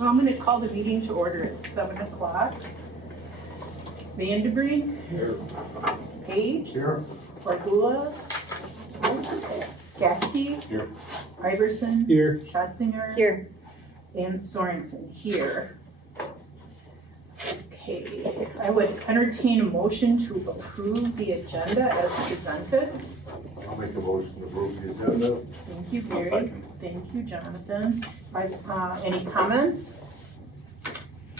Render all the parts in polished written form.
Well, I'm gonna call the meeting to order at 7 o'clock. Vandenbrink. Here. Page. Here. Bargula. Gatsky. Here. Iverson. Here. Schatzinger. Here. And Sorensen here. Okay, I would entertain a motion to approve the agenda as presented. I'll make a motion to approve the agenda. Thank you, I'll Gary. second. Thank you, Jonathan. Any comments?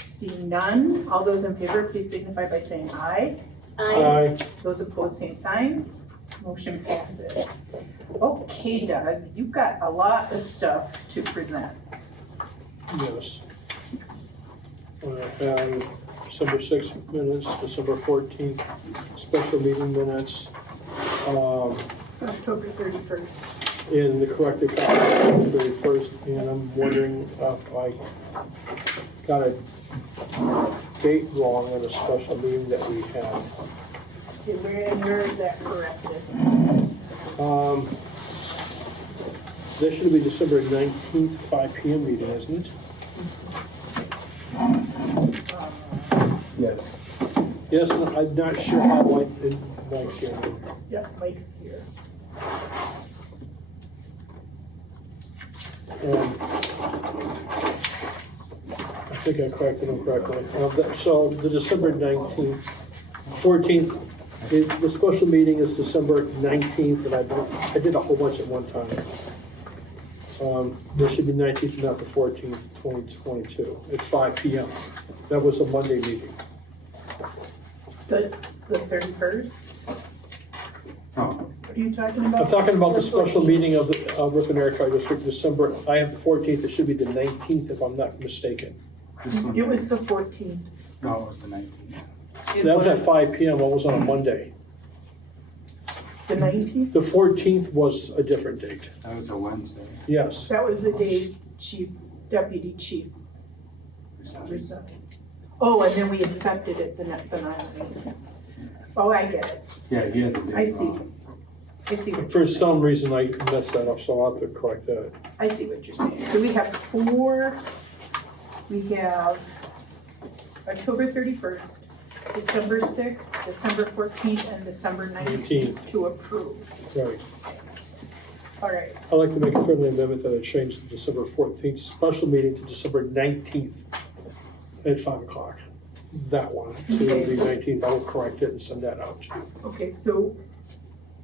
Seeing none, all those in favor, please signify by saying aye. Aye. Those opposed, same sign. Motion passes. Okay, Doug, you've got a lot of stuff to present. Yes. And December 6th minutes, December 14th, special meeting minutes, October 31st. and the corrected copy of the 31st, and I'm wondering if I got a date wrong on a special meeting that we had. Okay, where is that corrected? That should be December 19th, 5 PM meeting, isn't it? Yes. Yes, and I'm not sure how Mike's here. Yep, Mike's here. I think I corrected them correctly. So the December 19th, 14th, the special meeting is December 19th, and I did a whole bunch at one time. There should be 19th, not the 14th, 2022, at 5 PM. That was a Monday meeting. The 31st? Oh. What are you talking about? I'm talking about the special meeting of the Ripon Area Fire District, December, I have 14th, it should be the 19th if I'm not mistaken. It was the 14th. No, it was the 19th. That was at 5 PM, that was on a Monday. The 19th? The 14th was a different date, That was a Wednesday. yes. That was the day Deputy Chief resigned. Oh, and then we accepted it the night. Oh, I get it. Yeah, he had the date I see. wrong. I see what For you're saying. some reason, I messed that up, so I'll have to correct that. I see what you're saying. So we have October 31st, December 6th, December 14th, and December 19th to approve. Right. All right, I'd like to make a friendly amendment that I change the December 14th special meeting to December 19th at 5 o'clock. That one, so it'll be 19th, I will correct it and send that out. okay, so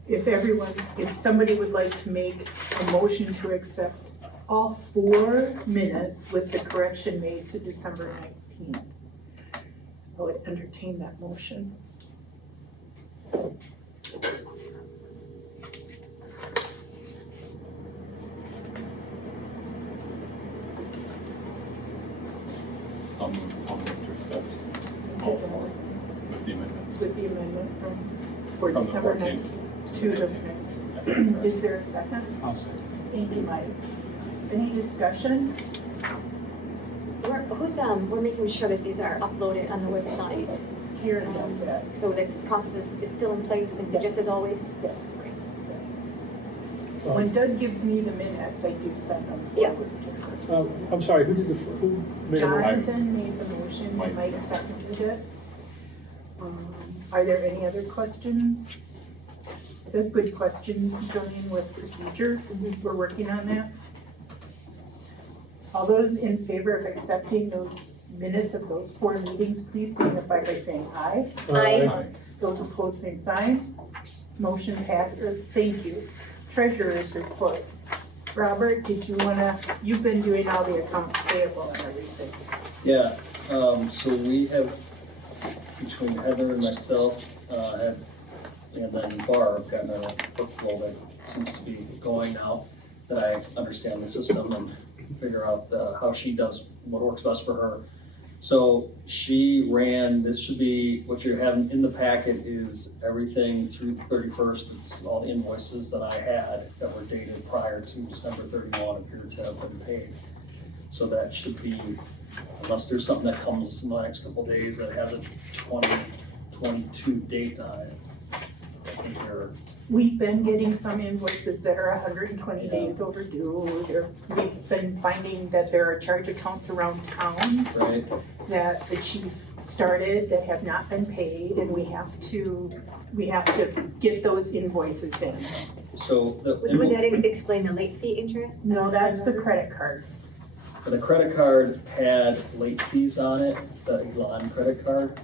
if somebody would like to make a motion to accept all 4 minutes with the correction made to December 19th, I would entertain that motion. I'll move to accept all 4 with the amendment. With the amendment for From the December 14th 19th to the 19th. Is there a second? I'll say. Thank you, Mike. Any discussion? We're making sure that these are uploaded on the website, Karen does that. so that process is still in place and just as always. Yes, yes. When Doug gives me the minutes, I do send them Yeah. forward to her. I'm sorry, who made the motion? Jonathan made the motion, Mike Mike seconded it. Are there any other questions? A good question, Jolene, with procedure. We're working on that. All those in favor of accepting those minutes of those 4 meetings, please signify by saying aye. Aye. Those opposed, same sign. Motion passes. Thank you. Treasurer's report. Robert, you've been doing all the accounts payable and everything. Yeah, so we have, between Heather and myself, and then Barb, gotten a workflow that seems to be going now, that I understand the system and figure out how she does what works best for her. So she ran, this should be, what you're having in the packet is everything through the 31st. It's all the invoices that I had that were dated prior to December 31 appear to have been paid. So that should be, unless there's something that comes in the next couple of days that has a 2022 date on it. I think you're We've been getting some invoices that are 120 days overdue. We've been finding that there are charge accounts around town right? that the chief started that have not been paid, and we have to get those invoices in. So Would that explain the late fee interest? No, that's the credit card. the credit card had late fees on it, the Elon credit card,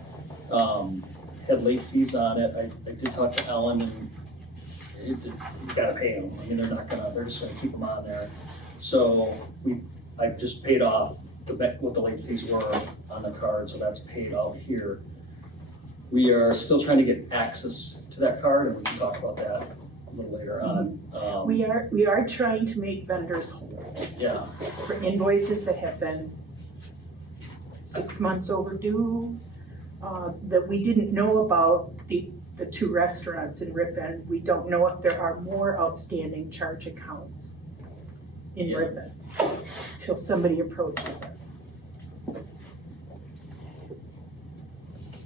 had late fees on it. I did talk to Ellen, and you gotta pay them. I mean, they're just gonna keep them on there. So I just paid off what the late fees were on the card, so that's paid out here. We are still trying to get access to that card, and we can talk about that a little later on. We are trying to make vendors whole Yeah, for invoices that have been 6 months overdue, that we didn't know about the two restaurants in Ripon. We don't know if there are more outstanding charge accounts in Yeah. Ripon till somebody approaches us.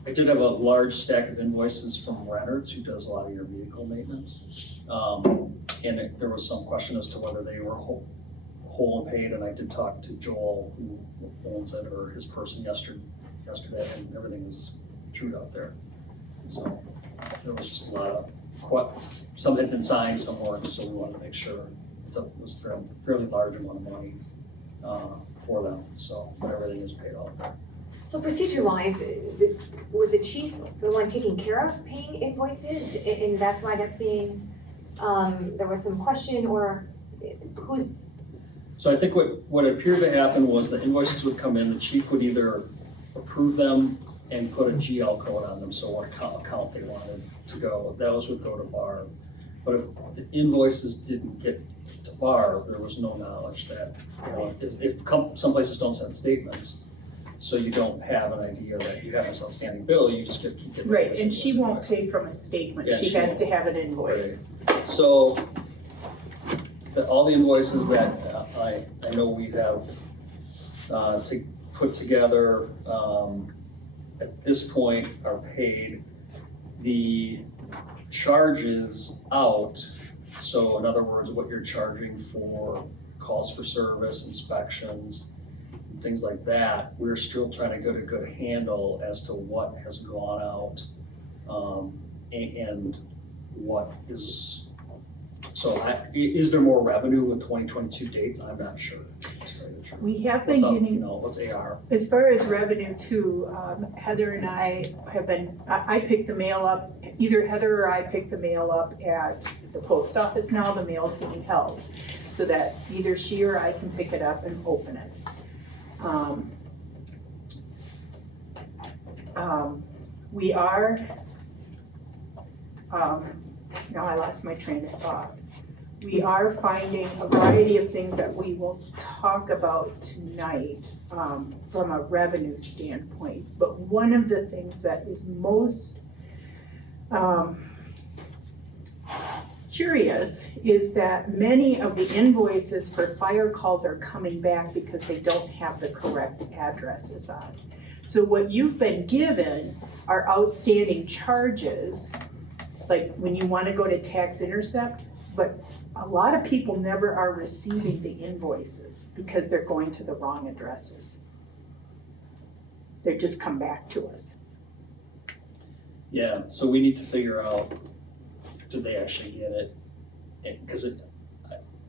I did have a large stack of invoices from Reynolds, who does a lot of your vehicle maintenance. And there was some question as to whether they were whole and paid, and I did talk to Joel, who owns it, or his person yesterday, and everything is trued out there. So there was just a lot of, some had been signed, some weren't, so we wanted to make sure it was a fairly large amount of money for them, so everything is paid off. So procedure-wise, was the chief the one taking care of paying invoices, and that's why that's being, there was some question, or who's? So I think what appeared to happen was the invoices would come in, the chief would either approve them and put a GL code on them, so what account they wanted to go. Those would go to Barb. But if the invoices didn't get to Barb, there was no knowledge that, if some places don't send statements, so you don't have an idea that you have this outstanding bill, you just keep getting. Right, and she won't pay from a statement, Yeah, she she has won't. to have an invoice. So, all the invoices that I know we have to put together at this point are paid. The charges out, so in other words, what you're charging for calls for service, inspections, and things like that, we're still trying to get a good handle as to what has gone out and what is, so is there more revenue with 2022 dates? I'm not sure, to tell you the truth. We have been What's up, getting, what's AR? as far as revenue too, Heather and I have been, I pick the mail up, either Heather or I pick the mail up at the post office now, the mail's being held, so that either she or I can pick it up and open it. We are, now I lost my train of thought. We are finding a variety of things that we will talk about tonight from a revenue standpoint. But one of the things that is most curious is that many of the invoices for fire calls are coming back because they don't have the correct addresses on. So what you've been given are outstanding charges, like when you want to go to tax intercept, but a lot of people never are receiving the invoices because they're going to the wrong addresses. They just come back to us. Yeah, so we need to figure out, did they actually get it? Because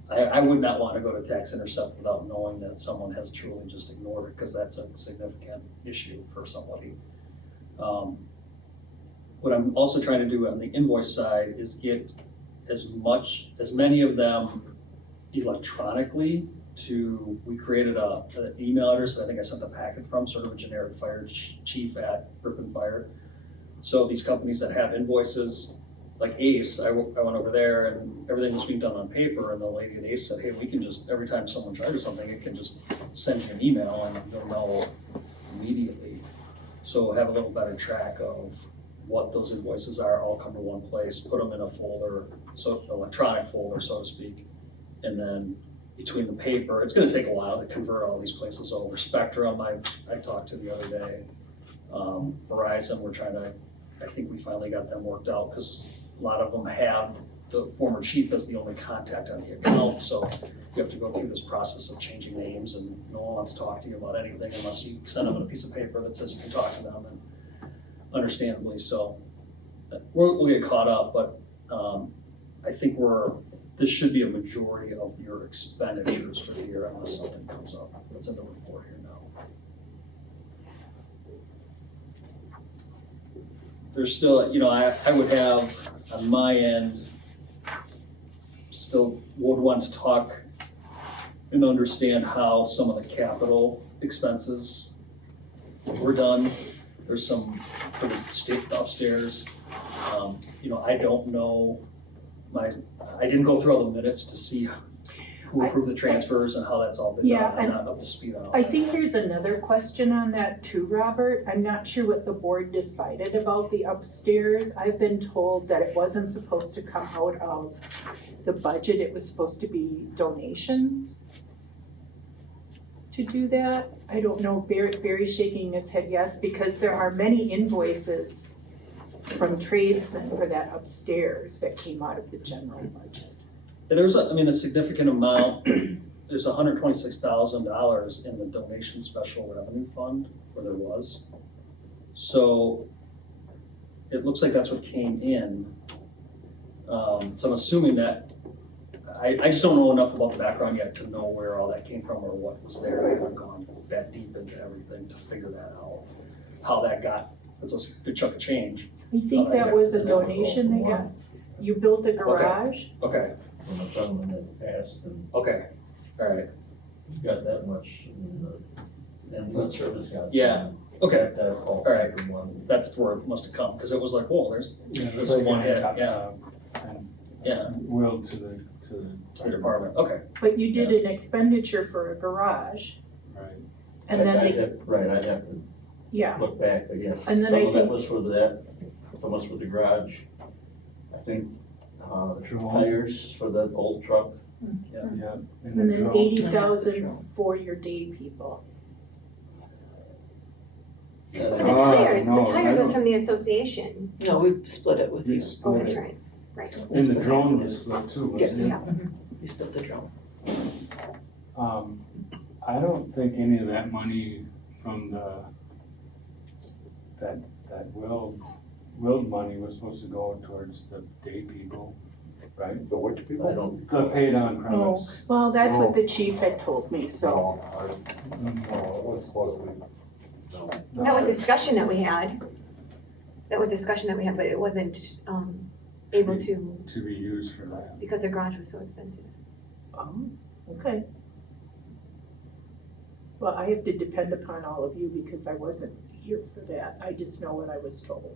I would not want to go to tax intercept without knowing that someone has truly just ignored it, because that's a significant issue for somebody. What I'm also trying to do on the invoice side is get as many of them electronically to, we created an email address that I think I sent the packet from, sort of a generic fire chief at Ripon Fire. So these companies that have invoices, like Ace, I went over there and everything was being done on paper, and the lady at Ace said, hey, we can just, every time someone charges something, it can just send you an email and they'll know immediately. So have a little better track of what those invoices are, all come to one place, put them in a folder, so an electronic folder, so to speak. And then between the paper, it's gonna take a while to convert all these places over. Spectrum, I talked to the other day. Verizon, we're trying to, I think we finally got them worked out, because a lot of them have the former chief as the only contact on the account, so you have to go through this process of changing names, and no one wants to talk to you about anything unless you send them a piece of paper that says you can talk to them, and understandably so. We'll get caught up, but I think this should be a majority of your expenditures for the year unless something comes up. That's in the report here now. There's still, you know, I would have on my end, still would want to talk and understand how some of the capital expenses were done. There's some for the state upstairs. You know, I don't know I didn't go through all the minutes to see who approved the transfers and how that's all been Yeah, done. I'm not up to speed on all I that. think there's another question on that too, Robert. I'm not sure what the board decided about the upstairs. I've been told that it wasn't supposed to come out of the budget. It was supposed to be donations to do that. I don't know, Barry's shaking his head yes, because there are many invoices from tradesmen for that upstairs that came out of the general budget. And there's a significant amount, there's $126,000 in the donation special revenue fund, or there was. So it looks like that's what came in. So I'm assuming that, I just don't know enough about the background yet to know where all that came from or what was there. I haven't gone that deep into everything to figure that out, how that got, it's a good chunk of change. I think that was a donation they got. You built a garage? Okay, From a gentleman that passed, and okay, all right, he got that much in the ambulance service got. Yeah, okay. That all right. from one. That's where it must have come, because it was like, whoa, there's Yeah, this is one hit, yeah, And yeah, will to the to the department, okay. But you did an expenditure for a garage, Right. and then I'd they, have to yeah, look back, I guess. And then Some I of that think- was for that, some was for the garage. I think, Drone. tires for that old truck. Yeah. and then 80,000 for your day people. that I- The Ah, tires, no, the tires I was don't- from the association. No, we split it with you. Oh, that's right, right. And the drone was split too, Yes. wasn't it? Yeah. We split the drone. I don't think any of that money from that willed money was supposed to go towards the day people, right? The which people? I don't, The paid on premise. Well, that's what the chief had told me, so. No, it was supposed to be. No. That was discussion that we had. That was discussion that we had, but it wasn't, able to, To be used for that. because the garage was so expensive. Okay. Well, I have to depend upon all of you because I wasn't here for that. I just know what I was told.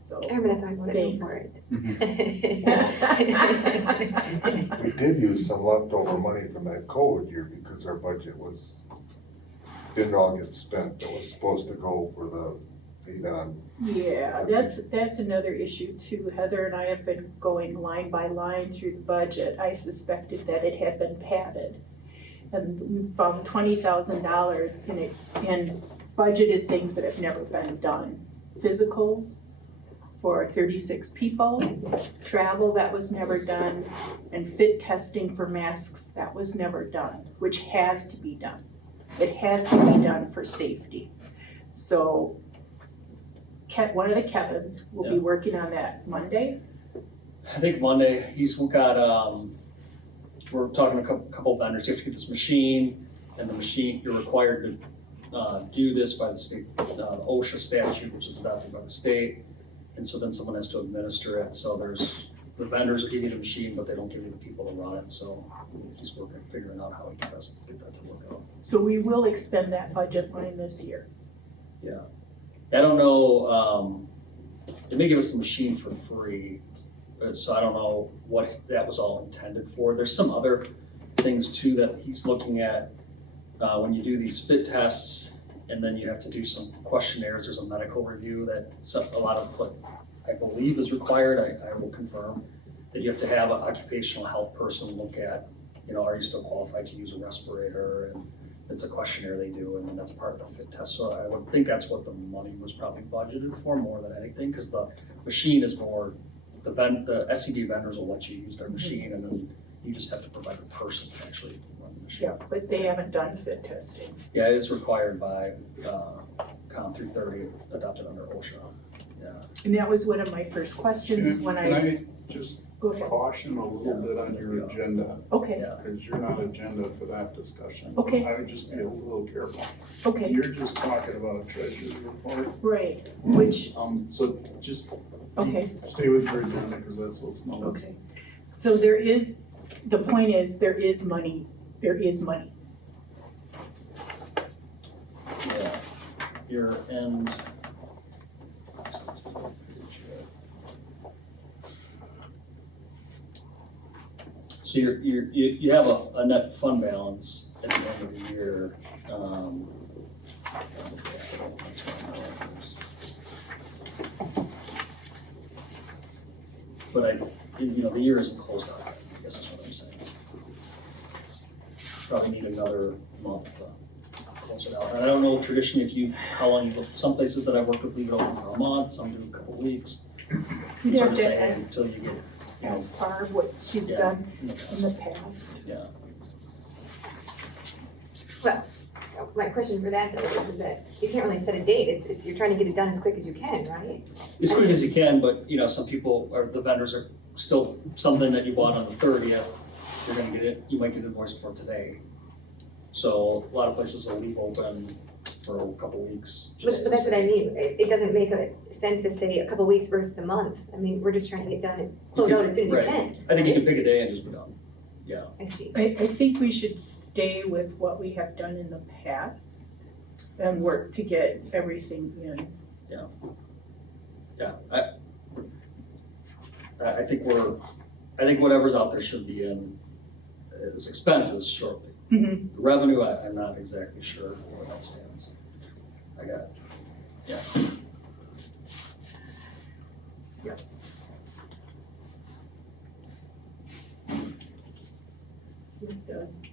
So. I remember that's why I voted for it. We did use some leftover money from that COVID year because our budget didn't all get spent. That was supposed to go for the paid on. Yeah, that's another issue too. Heather and I have been going line by line through the budget. I suspected that it had been padded. And we found $20,000 in budgeted things that have never been done. Physicals for 36 people, travel that was never done, and fit testing for masks that was never done, which has to be done. It has to be done for safety. So one of the Kevins will be working on that Monday. I think Monday, he's got, we're talking to a couple vendors, you have to get this machine, and the machine, you're required to do this by the state, the OSHA statute, which is adopted by the state, and so then someone has to administer it, so the vendors give you the machine, but they don't give you the people to run it, so he's working, figuring out how he can best get that to work out. So we will expend that budget line this year. I don't know, they may give us the machine for free, so I don't know what that was all intended for. There's some other things too that he's looking at, when you do these fit tests, and then you have to do some questionnaires, there's a medical review that a lot of what I believe is required, I will confirm, that you have to have an occupational health person look at, you know, are you still qualified to use a respirator, and it's a questionnaire they do, and then that's part of the fit test. So I would think that's what the money was probably budgeted for more than anything, because the machine is more the SCD vendors will let you use their machine, and then you just have to provide a person to actually run the machine. Yeah, but they haven't done fit testing. Yeah, it is required by, COM 330, adopted under OSHA, yeah. And that was one of my first questions when Can I, I just go ahead. caution a little bit on your agenda, Okay, Yeah. because you're not agenda for that discussion. Okay. I would just be a little careful. okay, You're just talking about treasurer's report, right, which, so just okay, stay with your agenda, because that's what's noticed. okay. So there is, the point is, there is money. Yeah, your end. So you have a net fund balance at the end of the year, but the year isn't closed out yet, I guess that's what I'm saying. Probably need another month to close it out. And I don't know traditionally how long some places that I've worked with leave it open for a month, some do a couple of weeks. You'd Sort have of to saying ask, until you get, ask Barb what she's Yeah. done in the in the past. yeah. Well, my question for that though is that you can't really set a date, it's, you're trying to get it done as quick as you can, right? As quick as you can, but some people, or the vendors are still, something that you bought on the 30th, you're gonna get it, you might get invoiced for today. So a lot of places will leave open for a couple weeks. But that's what I mean, it doesn't make a sense to say a couple weeks versus a month, I mean, we're just trying to get done and close out as soon as you Right. can. I think you can pick a day and just be done, yeah. I see. I think we should stay with what we have done in the past and work to get everything in. Yeah, I think whatever's out there should be in as expenses shortly. Mhm. The revenue, I'm not exactly sure where that stands. I got, yeah. Yes,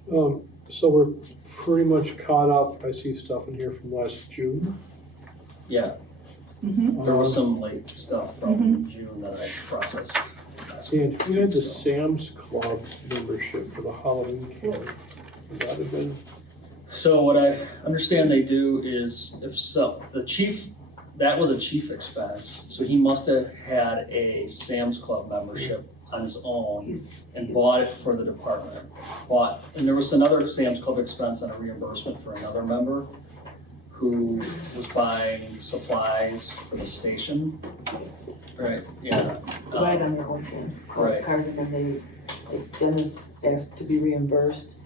Doug. So we're pretty much caught up. I see stuff in here from last June. Yeah, Mhm. there was Um, some late stuff from June that I processed last week. And who had the so. Sam's Club membership for the Halloween camp? Would that have been, So what I understand they do is the chief, that was a chief expense, so he must have had a Sam's Club membership on his own and bought it for the department. And there was another Sam's Club expense and a reimbursement for another member who was buying supplies for the station. Right, yeah. Right on their own Sam's Right. card, and then Dennis asked to be reimbursed.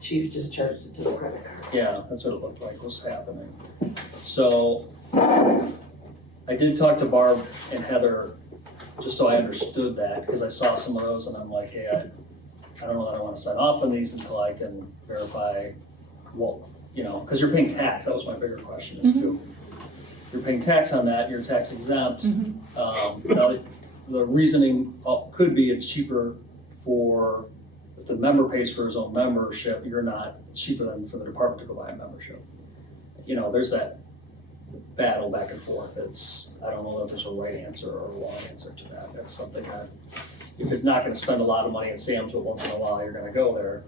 Chief just charged it to the credit card. Yeah, that's what it looked like was happening. So I did talk to Barb and Heather, just so I understood that, because I saw some of those and I'm like, hey, I don't know that I want to sign off on these until I can verify because you're paying tax. That was my bigger question is too. You're paying tax on that, you're tax exempt. Now, the reasoning could be it's cheaper if the member pays for his own membership, it's cheaper than for the department to go buy a membership. There's that battle back and forth. I don't know that there's a right answer or a wrong answer to that. That's something that, if you're not gonna spend a lot of money at Sam's, but once in a while you're gonna go there,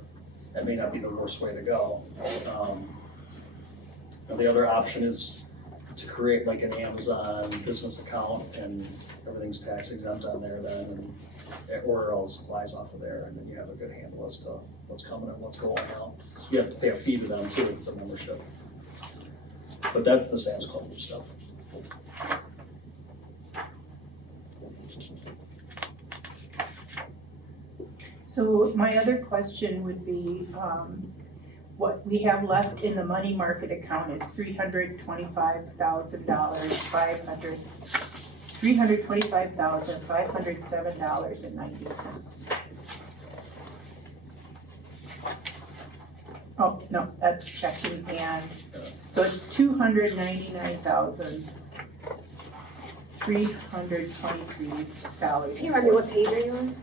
that may not be the worst way to go. And the other option is to create like an Amazon business account and everything's tax exempt on there then, and order all the supplies off of there, and then you have a good handle as to what's coming and what's going out. You have to pay a fee to them too, if it's a membership. But that's the Sam's Club stuff. So my other question would be, what we have left in the money market account is $325,507.90. Oh, no, that's checking and, so it's $299,323. Can you remind me what page are you on?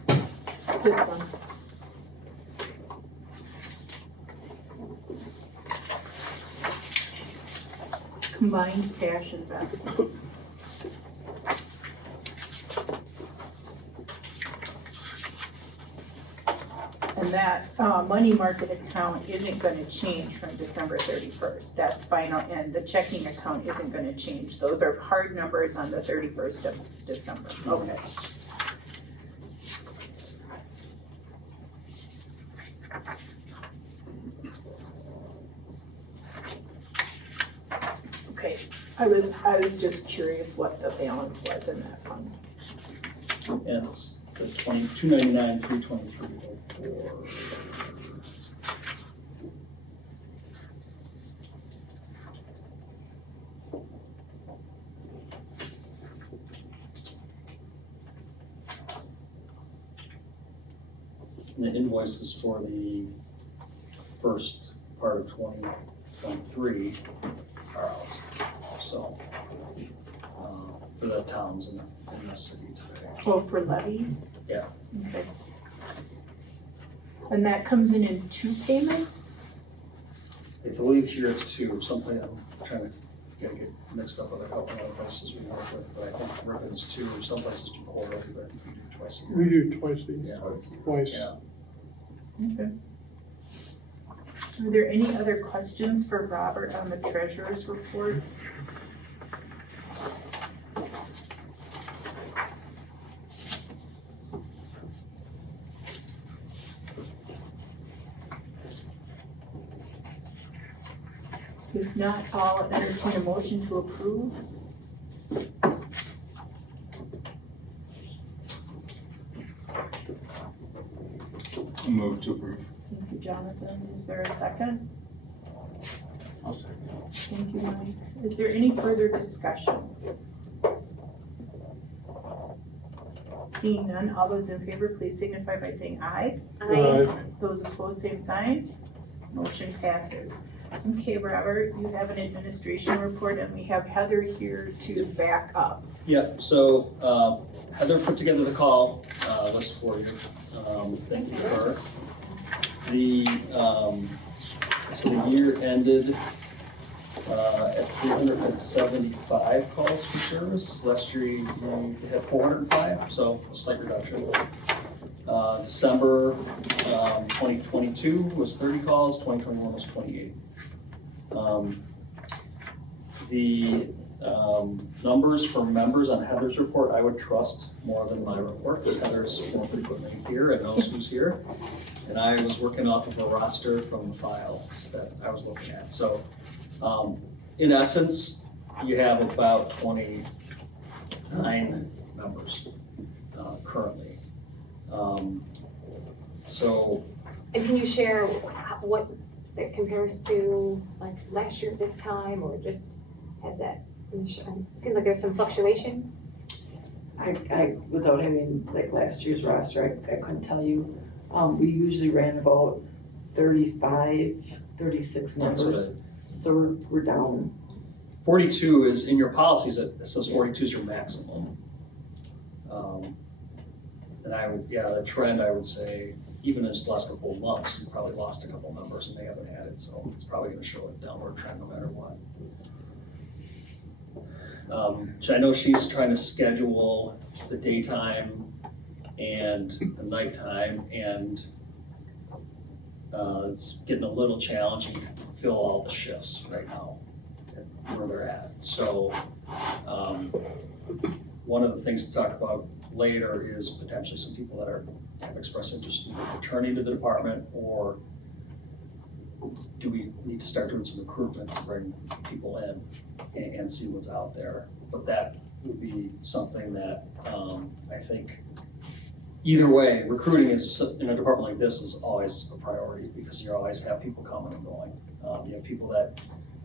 This one. Combined cash investment. And that money market account isn't gonna change from December 31st. That's final, and the checking account isn't gonna change. Those are hard numbers on the 31st of December. Okay. Okay, I was just curious what the balance was in that fund. And it's the 299, 323, 04. And the invoices for the first part of 2023 are out, so, for the towns in the city today. Oh, for levy? Yeah. Okay. And that comes in 2 payments? I believe here it's 2, something I'm trying to get mixed up with a couple other places we work with, but I think Ripon's 2, some places do quarterly, but I think we do twice a year. We do twice a year, Yeah, twice. yeah. Okay. Are there any other questions for Robert on the treasurer's report? If not, I'll entertain a motion to approve. Move to approve. Thank you, Jonathan. Is there a second? I'll second. Thank you, Mike. Is there any further discussion? Seeing none, all those in favor, please signify by saying aye. Those opposed, same sign. Motion passes. Okay, Robert, you have an administration report, and we have Heather here to back up. Yep, so Heather put together the call list for you. Thank you for her. So the year ended at 375 calls for service. Last year we had 405, so a slight reduction. December 2022 was 30 calls, 2021 was 28. The numbers for members on Heather's report, I would trust more than my report, because Heather's more frequently here and knows who's here. And I was working off of a roster from the files that I was looking at. So in essence, you have about 29 members currently. So. And can you share what that compares to like last year at this time, or just has that, it seems like there's some fluctuation? I, without having like last year's roster, I couldn't tell you. We usually ran about 35, 36 members, so we're down. 42 is in your policies, it says 42 is your maximum. And the trend, I would say, even in just the last couple of months, you probably lost a couple members and they haven't added, so it's probably gonna show a downward trend no matter what. So I know she's trying to schedule the daytime and the nighttime, and it's getting a little challenging to fill all the shifts right now where they're at. So one of the things to talk about later is potentially some people that have expressed interest in returning to the department, or do we need to start doing some recruitment to bring people in and see what's out there? But that would be something that I think either way, recruiting is in a department like this is always a priority, because you always have people coming and going. You have people that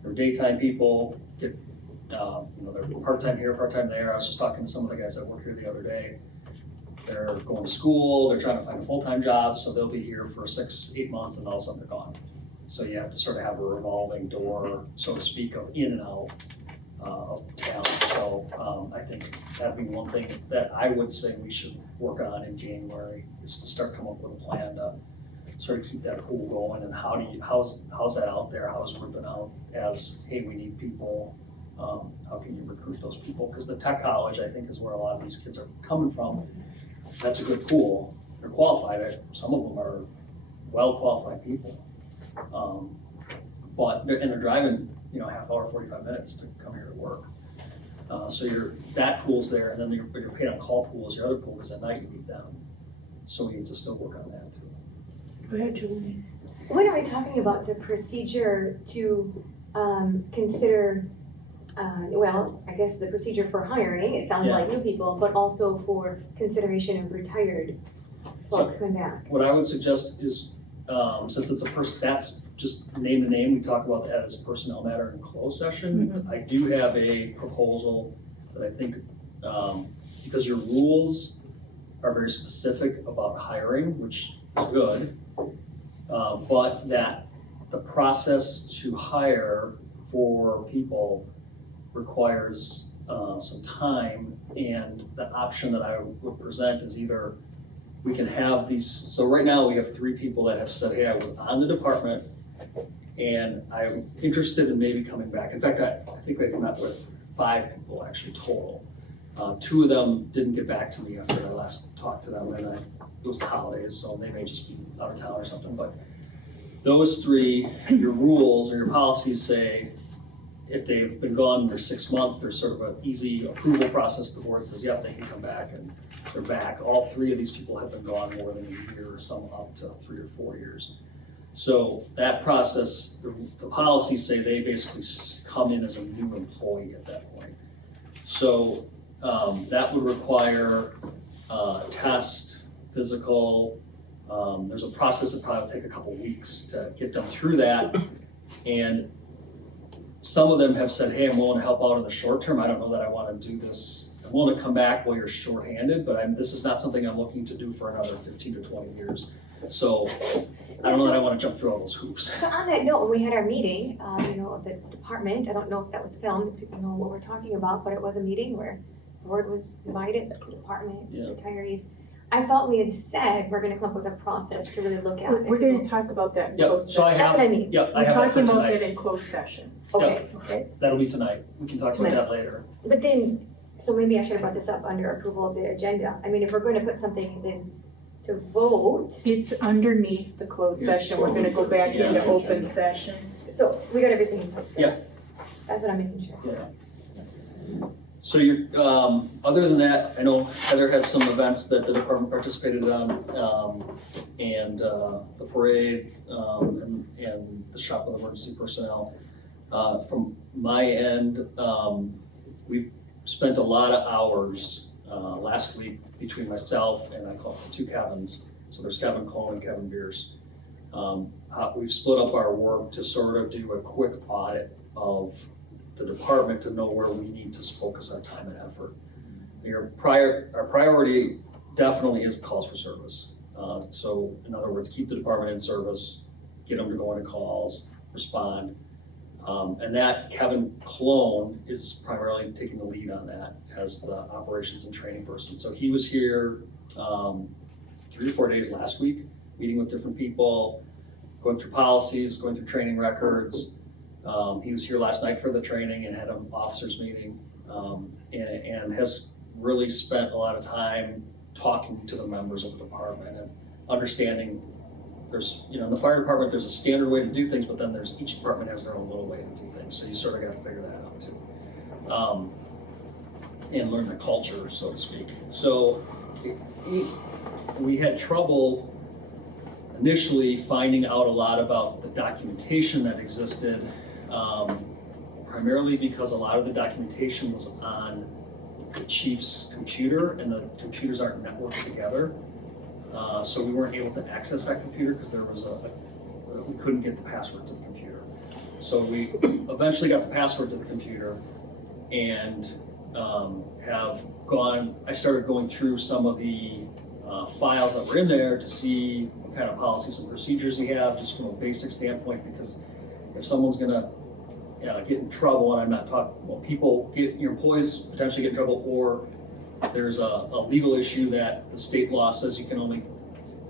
are daytime people, get they're part-time here, part-time there. I was just talking to some of the guys that work here the other day. They're going to school, they're trying to find a full-time job, so they'll be here for 6-8 months and all of a sudden they're gone. So you have to sort of have a revolving door, so to speak, of in and out of town. So I think that'd be one thing that I would say we should work on in January, is to start coming up with a plan to sort of keep that pool going. And how's that out there? How's Ripon out as, hey, we need people? How can you recruit those people? Because the tech college, I think, is where a lot of these kids are coming from. That's a good pool. They're qualified. Some of them are well-qualified people. But they're driving, half hour, 45 minutes to come here to work. So that pool's there, and then you're paid on call pool is your other pool, because at night you need them. So we need to still work on that too. Go ahead, Julie. When are we talking about the procedure to consider, I guess the procedure for hiring, it sounds like new people, but also for consideration of retired folks coming back? What I would suggest is, since it's that's just name to name, we talk about that as a personnel matter in closed session. I do have a proposal that I think, because your rules are very specific about hiring, which is good, but that the process to hire for people requires some time, and the option that I would present is either we can have these, so right now we have 3 people that have said, hey, I was on the department and I'm interested in maybe coming back. In fact, I think we've met with 5 people actually total. 2 of them didn't get back to me after I last talked to them, and it was the holidays, so they may just be out of town or something. But those 3, your rules or your policies say, if they've been gone for 6 months, there's sort of an easy approval process. The board says, yep, they can come back, and they're back. All 3 of these people have been gone more than a year, or some up to 3 or 4 years. So that process, the policies say they basically come in as a new employee at that point. So that would require test, physical. There's a process that probably will take a couple weeks to get them through that. And some of them have said, hey, I'm willing to help out in the short term. I don't know that I want to do this. I'm willing to come back while you're shorthanded, but this is not something I'm looking to do for another 15 to 20 years. So I don't know that I want to jump through all those hoops. So on that note, when we had our meeting, of the department, I don't know if that was filmed, if people know what we're talking about, but it was a meeting where the board was divided, the department, retirees. I thought we had said we're gonna come up with a process to really look at. We're gonna talk about that in Yep, closed so I session. That's what I mean. Yep, I We're have that for talking about tonight. that in closed session. Okay, Okay. That'll be tonight. We can talk about that later. but then, so maybe I should have brought this up under approval of the agenda. I mean, if we're going to put something then to vote, It's underneath the closed It's session. We're gonna go back Yeah. into open session. so we got everything in place. right? Yeah. That's what I'm making sure. Yeah. So you're, other than that, I know Heather has some events that the department participated on, and the parade, and the shop with emergency personnel. From my end, we've spent a lot of hours last week between myself and I call it 2 Kevins. So there's Kevin Clone and Kevin Bierce. We've split up our work to sort of do a quick audit of the department to know where we need to focus our time and effort. Our priority definitely is calls for service. So in other words, keep the department in service, get them to go into calls, respond. And that Kevin Clone is primarily taking the lead on that as the operations and training person. So he was here 3 or 4 days last week, meeting with different people, going through policies, going through training records. He was here last night for the training and had an officers meeting, and has really spent a lot of time talking to the members of the department and understanding there's, in the fire department, there's a standard way to do things, but then each department has their own little way to do things. So you sort of got to figure that out too. And learn the culture, so to speak. So we had trouble initially finding out a lot about the documentation that existed, primarily because a lot of the documentation was on the chief's computer and the computers aren't networked together. So we weren't able to access that computer because there was we couldn't get the password to the computer. So we eventually got the password to the computer and I started going through some of the files that were in there to see what kind of policies and procedures you have, just from a basic standpoint, because if someone's gonna get in trouble, and I'm not talking, your employees potentially get in trouble, or there's a legal issue that the state law says you can only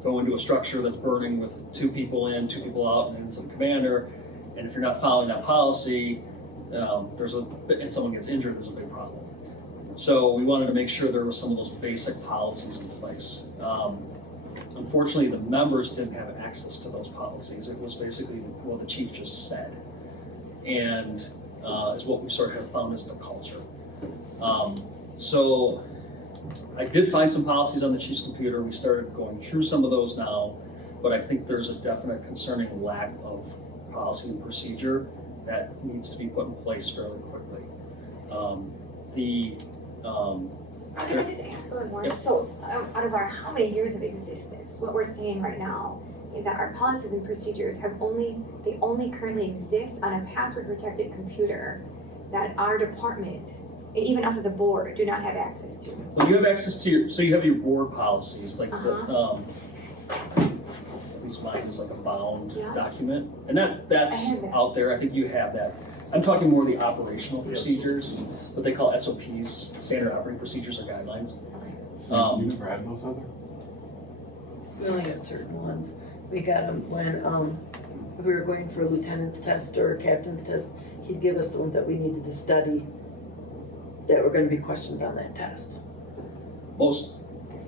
go into a structure that's burning with 2 people in, 2 people out, and then some commander, and if you're not following that policy, and someone gets injured, there's a big problem. So we wanted to make sure there were some of those basic policies in place. unfortunately, the members didn't have access to those policies. It was basically what the chief just said. And is what we sort of have found as the culture. So I did find some policies on the chief's computer. We started going through some of those now, but I think there's a definite concerning lack of policy and procedure that needs to be put in place fairly quickly. Can I just ask one more? Yep. So out of our how many years of existence, what we're seeing right now is that our policies and procedures they only currently exist on a password protected computer that our department, and even us as a board, do not have access to. Well, you have access to so you have your board policies, like at least mine is like a bound document, and that's out there. I think you have that. I'm talking more of the operational procedures, what they call SOPs, standard operating procedures or guidelines. You never had those other? We only got certain ones. We got them when, if we were going for a lieutenant's test or a captain's test, he'd give us the ones that we needed to study that were gonna be questions on that test.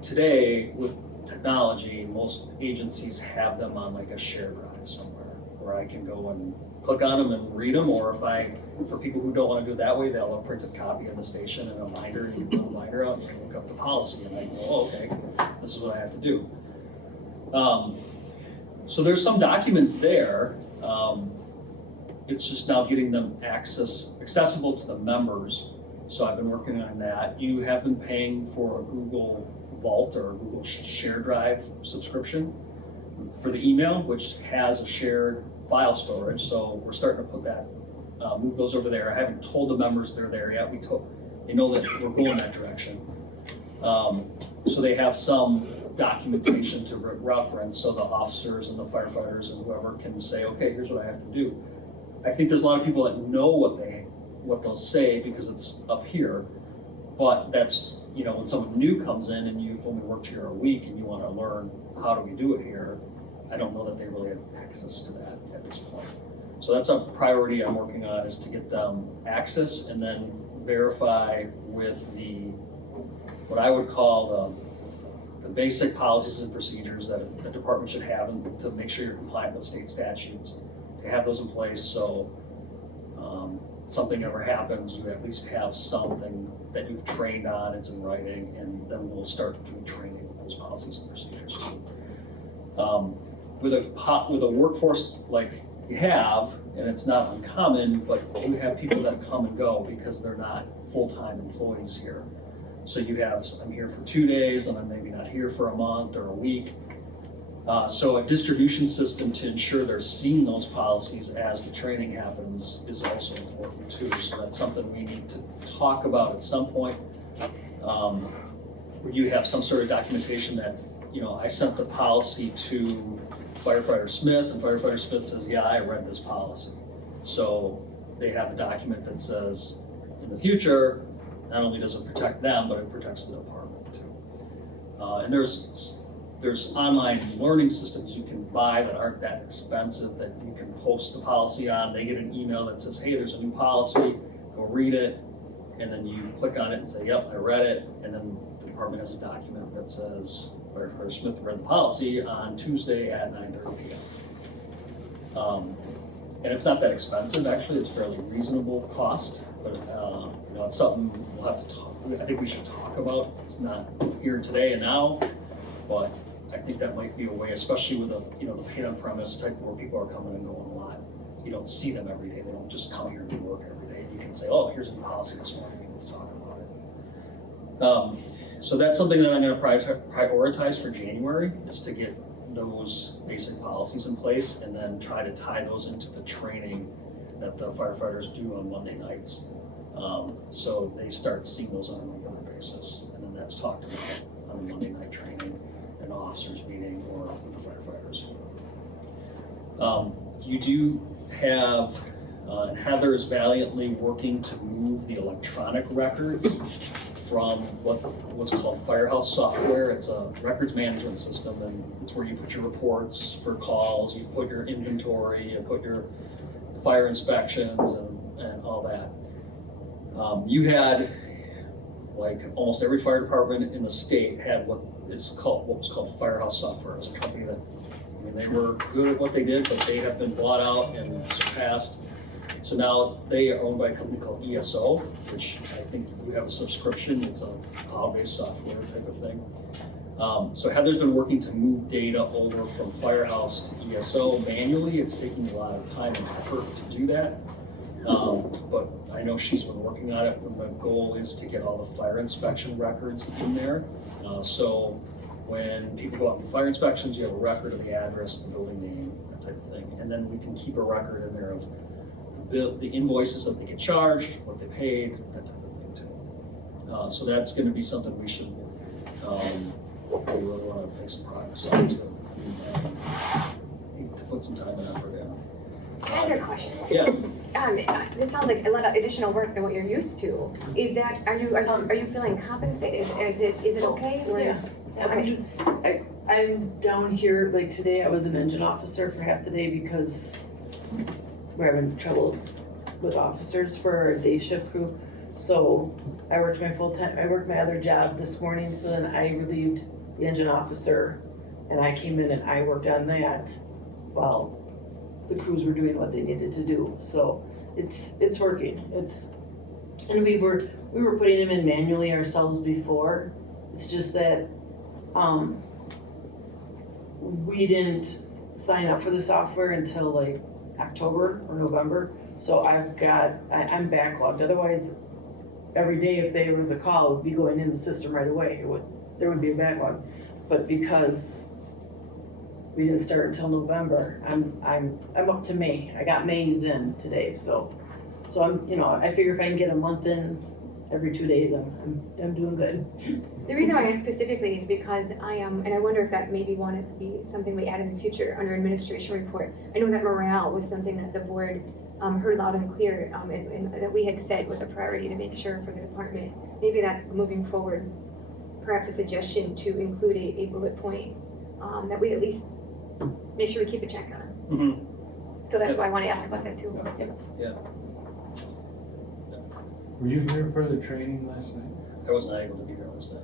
Today, with technology, most agencies have them on like a shared drive somewhere, where I can go and click on them and read them, or for people who don't wanna do it that way, they'll have a printed copy in the station and a binder, and you can put a binder out and you can look up the policy, and I go, oh, okay, this is what I have to do. So there's some documents there. It's just now getting them accessible to the members. So I've been working on that. You have been paying for a Google Vault or a Google Share Drive subscription for the email, which has a shared file storage. So we're starting to put that, move those over there. I haven't told the members they're there yet. They know that we're going that direction. So they have some documentation to reference, so the officers and the firefighters and whoever can say, okay, here's what I have to do. I think there's a lot of people that know what they'll say because it's up here, but that's, when someone new comes in and you've only worked here a week and you want to learn how do we do it here, I don't know that they really have access to that at this point. So that's a priority I'm working on, is to get them access and then verify with what I would call the basic policies and procedures that a department should have to make sure you're compliant with state statutes, to have those in place so something ever happens, you at least have something that you've trained on, it's in writing, and then we'll start doing training with those policies and procedures. With a workforce like you have, and it's not uncommon, but you have people that come and go because they're not full-time employees here. So you have, I'm here for 2 days, and I'm maybe not here for a month or a week. So a distribution system to ensure they're seeing those policies as the training happens is also important too. So that's something we need to talk about at some point. Where you have some sort of documentation that, I sent the policy to Firefighter Smith, and Firefighter Smith says, yeah, I read this policy. So they have a document that says, in the future, not only does it protect them, but it protects the department too. And there's online learning systems you can buy that aren't that expensive that you can post the policy on. They get an email that says, hey, there's a new policy, go read it. And then you click on it and say, yep, I read it. And then the department has a document that says, Firefighter Smith read the policy on Tuesday at 9:30 p.m. And it's not that expensive, actually. It's fairly reasonable cost, but it's something we'll have to talk. I think we should talk about. It's not here today and now, but I think that might be a way, especially with the paid on premise type where people are coming and going a lot. You don't see them every day. They don't just come here and do work every day. You can say, oh, here's a new policy this morning, we need to talk about it. So that's something that I'm going to prioritize for January, is to get those basic policies in place and then try to tie those into the training that the firefighters do on Monday nights. So they start seeing those on a regular basis, and then that's talked about on the Monday night training, an officers meeting, or with the firefighters. You do have, and Heather is valiantly working to move the electronic records from what's called Firehouse software. It's a records management system, and it's where you put your reports for calls, you put your inventory, you put your fire inspections and all that. You had, like almost every fire department in the state had what is called, what was called Firehouse Software. It's a company that, I mean, they were good at what they did, but they have been bought out and surpassed. So now they are owned by a company called ESO, which I think you have a subscription. It's a cloud-based software type of thing. So Heather's been working to move data over from Firehouse to ESO manually. It's taking a lot of time and effort to do that. But I know she's been working on it, and my goal is to get all the fire inspection records in there. So when people go out for fire inspections, you have a record of the address, the building name, that type of thing. And then we can keep a record in there of the invoices that they get charged, what they paid, that type of thing too. So that's gonna be something we should, we really wanna make some progress on too. To put some time and effort in. Can I ask a question? Yeah. This sounds like a lot of additional work than what you're used to. Is that, are you feeling compensated? Is it okay? Or- Yeah. Okay. I'm down here, like today I was an engine officer for half the day because we're having trouble with officers for our day shift crew. So I worked my other job this morning, so then I relieved the engine officer and I came in and I worked on that while the crews were doing what they needed to do. So it's working. And we were putting them in manually ourselves before. It's just that we didn't sign up for the software until like October or November. So I'm backlogged. Otherwise, every day if there was a call, it would be going in the system right away. There would be a backlog. But because we didn't start until November, I'm up to May. I got May's in today, so I'm, I figure if I can get a month in every 2 days, I'm doing good. The reason why I ask specifically is because and I wonder if that maybe wanted to be something we add in the future under administration report. I know that morale was something that the board heard loud and clear, and that we had said was a priority to make sure for the department. Maybe that moving forward, perhaps a suggestion to include a bullet point that we at least make sure we keep a check on. Mm-hmm. So that's why I want to ask about that too. Yeah. Were you here for the training last night? I was not able to be here last night.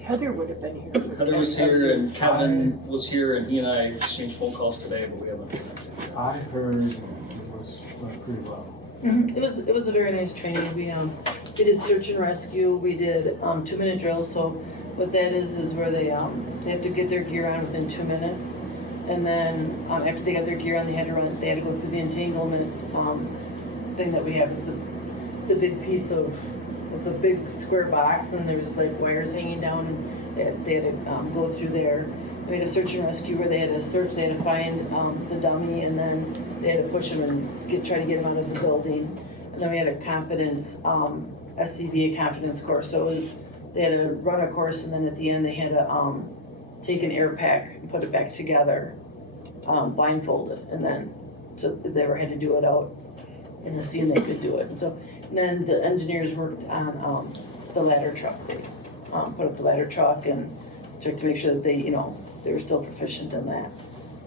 Heather would have been here. Heather was here and Kevin was here and he and I exchanged phone calls today, but we haven't connected. I heard it went pretty well. It was a very nice training. We did search and rescue. We did 2-minute drills. So what that is where they have to get their gear on within 2 minutes, and then after they got their gear on, they had to go through the entanglement thing that we have. It's a big piece of, it's a big square box, and there's like wires hanging down, and they had to go through there. We had a search and rescue where they had to search, they had to find the dummy, and then they had to push him and try to get him out of the building. And then we had a confidence, SCBA confidence course. So they had to run a course, and then at the end they had to take an air pack and put it back together, blindfolded. And then, so if they ever had to do it out in the scene, they could do it. And then the engineers worked on the ladder truck. They put up the ladder truck and checked to make sure that they were still proficient in that.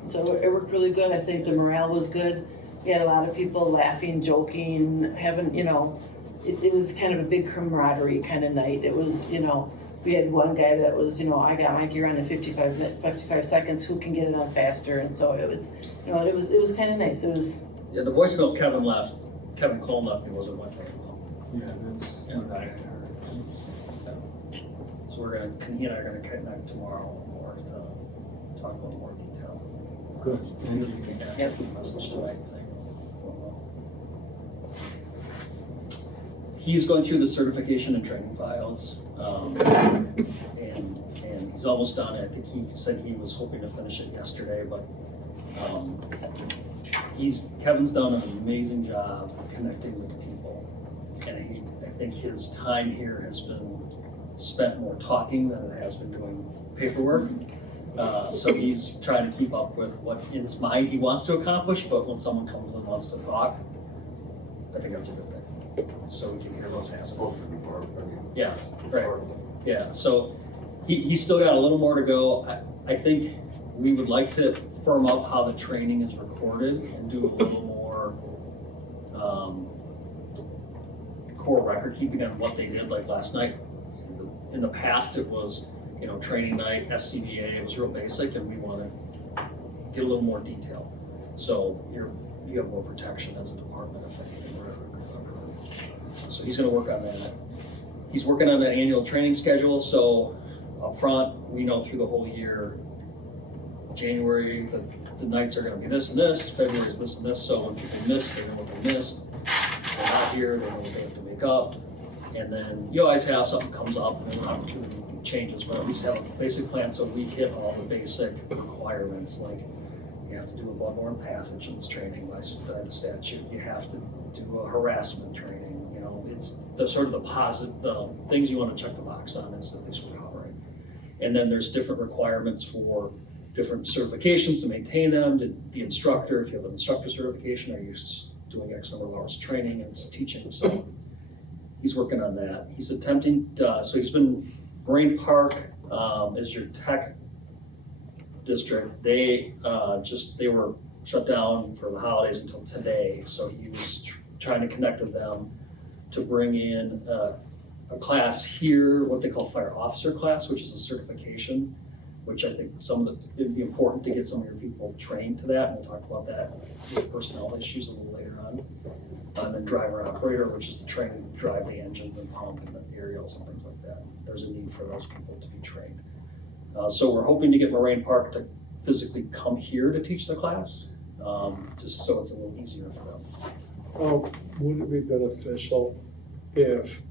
So it worked really good. I think the morale was good. We had a lot of people laughing, joking, having, it was kind of a big camaraderie kind of night. It was, we had one guy that was, I got my gear on in 55 seconds, who can get it on faster? And so it was, it was kind of nice. It was. Yeah, the voicemail Kevin left, Kevin Cole left, it wasn't much very well. Yeah, that's what I heard. So he and I are gonna connect tomorrow more to talk about more detail. Good, thank you. Yeah, message tonight saying. He's going through the certification and training files, and he's almost done. I think he said he was hoping to finish it yesterday, but Kevin's done an amazing job connecting with people, and I think his time here has been spent more talking than it has been doing paperwork. So he's trying to keep up with what in his mind he wants to accomplish, but when someone comes and wants to talk, I think that's a good thing. So we can hear what's happening. Supposed to be part of it. Yeah, right. Yeah, so he's still got a little more to go. I think we would like to firm up how the training is recorded and do a little more core record keeping on what they did like last night. In the past, it was training night, SCBA, it was real basic, and we wanna get a little more detail. So you have more protection as a department if anything were to occur. So he's gonna work on that. He's working on an annual training schedule, so up front, we know through the whole year, January, the nights are gonna be this and this, February is this and this, so when people miss, they know what they missed. If they're not here, they know what they have to make up. And then you always have something comes up and an opportunity changes, but at least have a basic plan so we hit all the basic requirements, like you have to do a bloodborne pathogens training by the statute, you have to do a harassment training, it's the sort of the things you want to check the box on is at least we're covering. And then there's different requirements for different certifications to maintain them, the instructor, if you have an instructor certification, are you doing X number of hours of training and teaching, so he's working on that. He's attempting, so he's been, Moraine Park is your tech district. They were shut down for the holidays until today, so he was trying to connect with them to bring in a class here, what they call fire officer class, which is a certification, which I think it'd be important to get some of your people trained to that, and we'll talk about that with personnel issues a little later on. And then driver operator, which is the training to drive the engines and pump and the aerials and things like that. There's a need for those people to be trained. So we're hoping to get Moraine Park to physically come here to teach the class, just so it's a little easier for them. Would it be beneficial if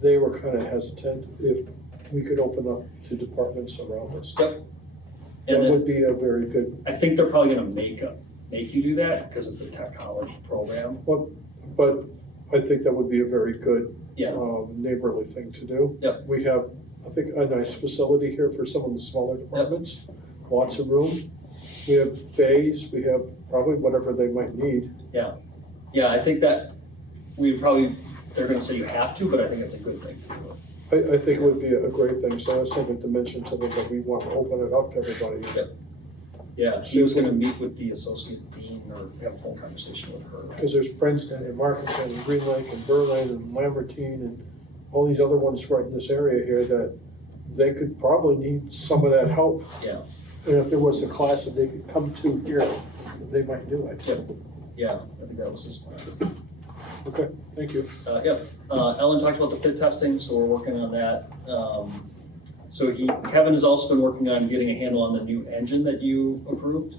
they were kind of hesitant, if we could open up to departments around us? Yep. That And then, would be a very good, I think they're probably gonna make you do that because it's a tech college program. but I think that would be a very good Yeah. neighborly thing to do. Yep. We have, I think, a nice facility here for some of the smaller departments, lots of room. We have bays, we have probably whatever they might need. Yeah, I think that they're gonna say you have to, but I think it's a good thing to do. I think it would be a great thing, so that's something to mention to them, that we want to open it up to everybody. Yeah, she was gonna meet with the associate dean or have a phone conversation with her. Because there's Princeton and Marketing and Green Lake and Berlin and Lambertine and all these other ones right in this area here that they could probably need some of that help. Yeah. And if there was a class that they could come to here, they might do it. Yeah, I think that was his plan. Okay, thank you. Ellen talked about the fit testing, so we're working on that. Kevin has also been working on getting a handle on the new engine that you approved.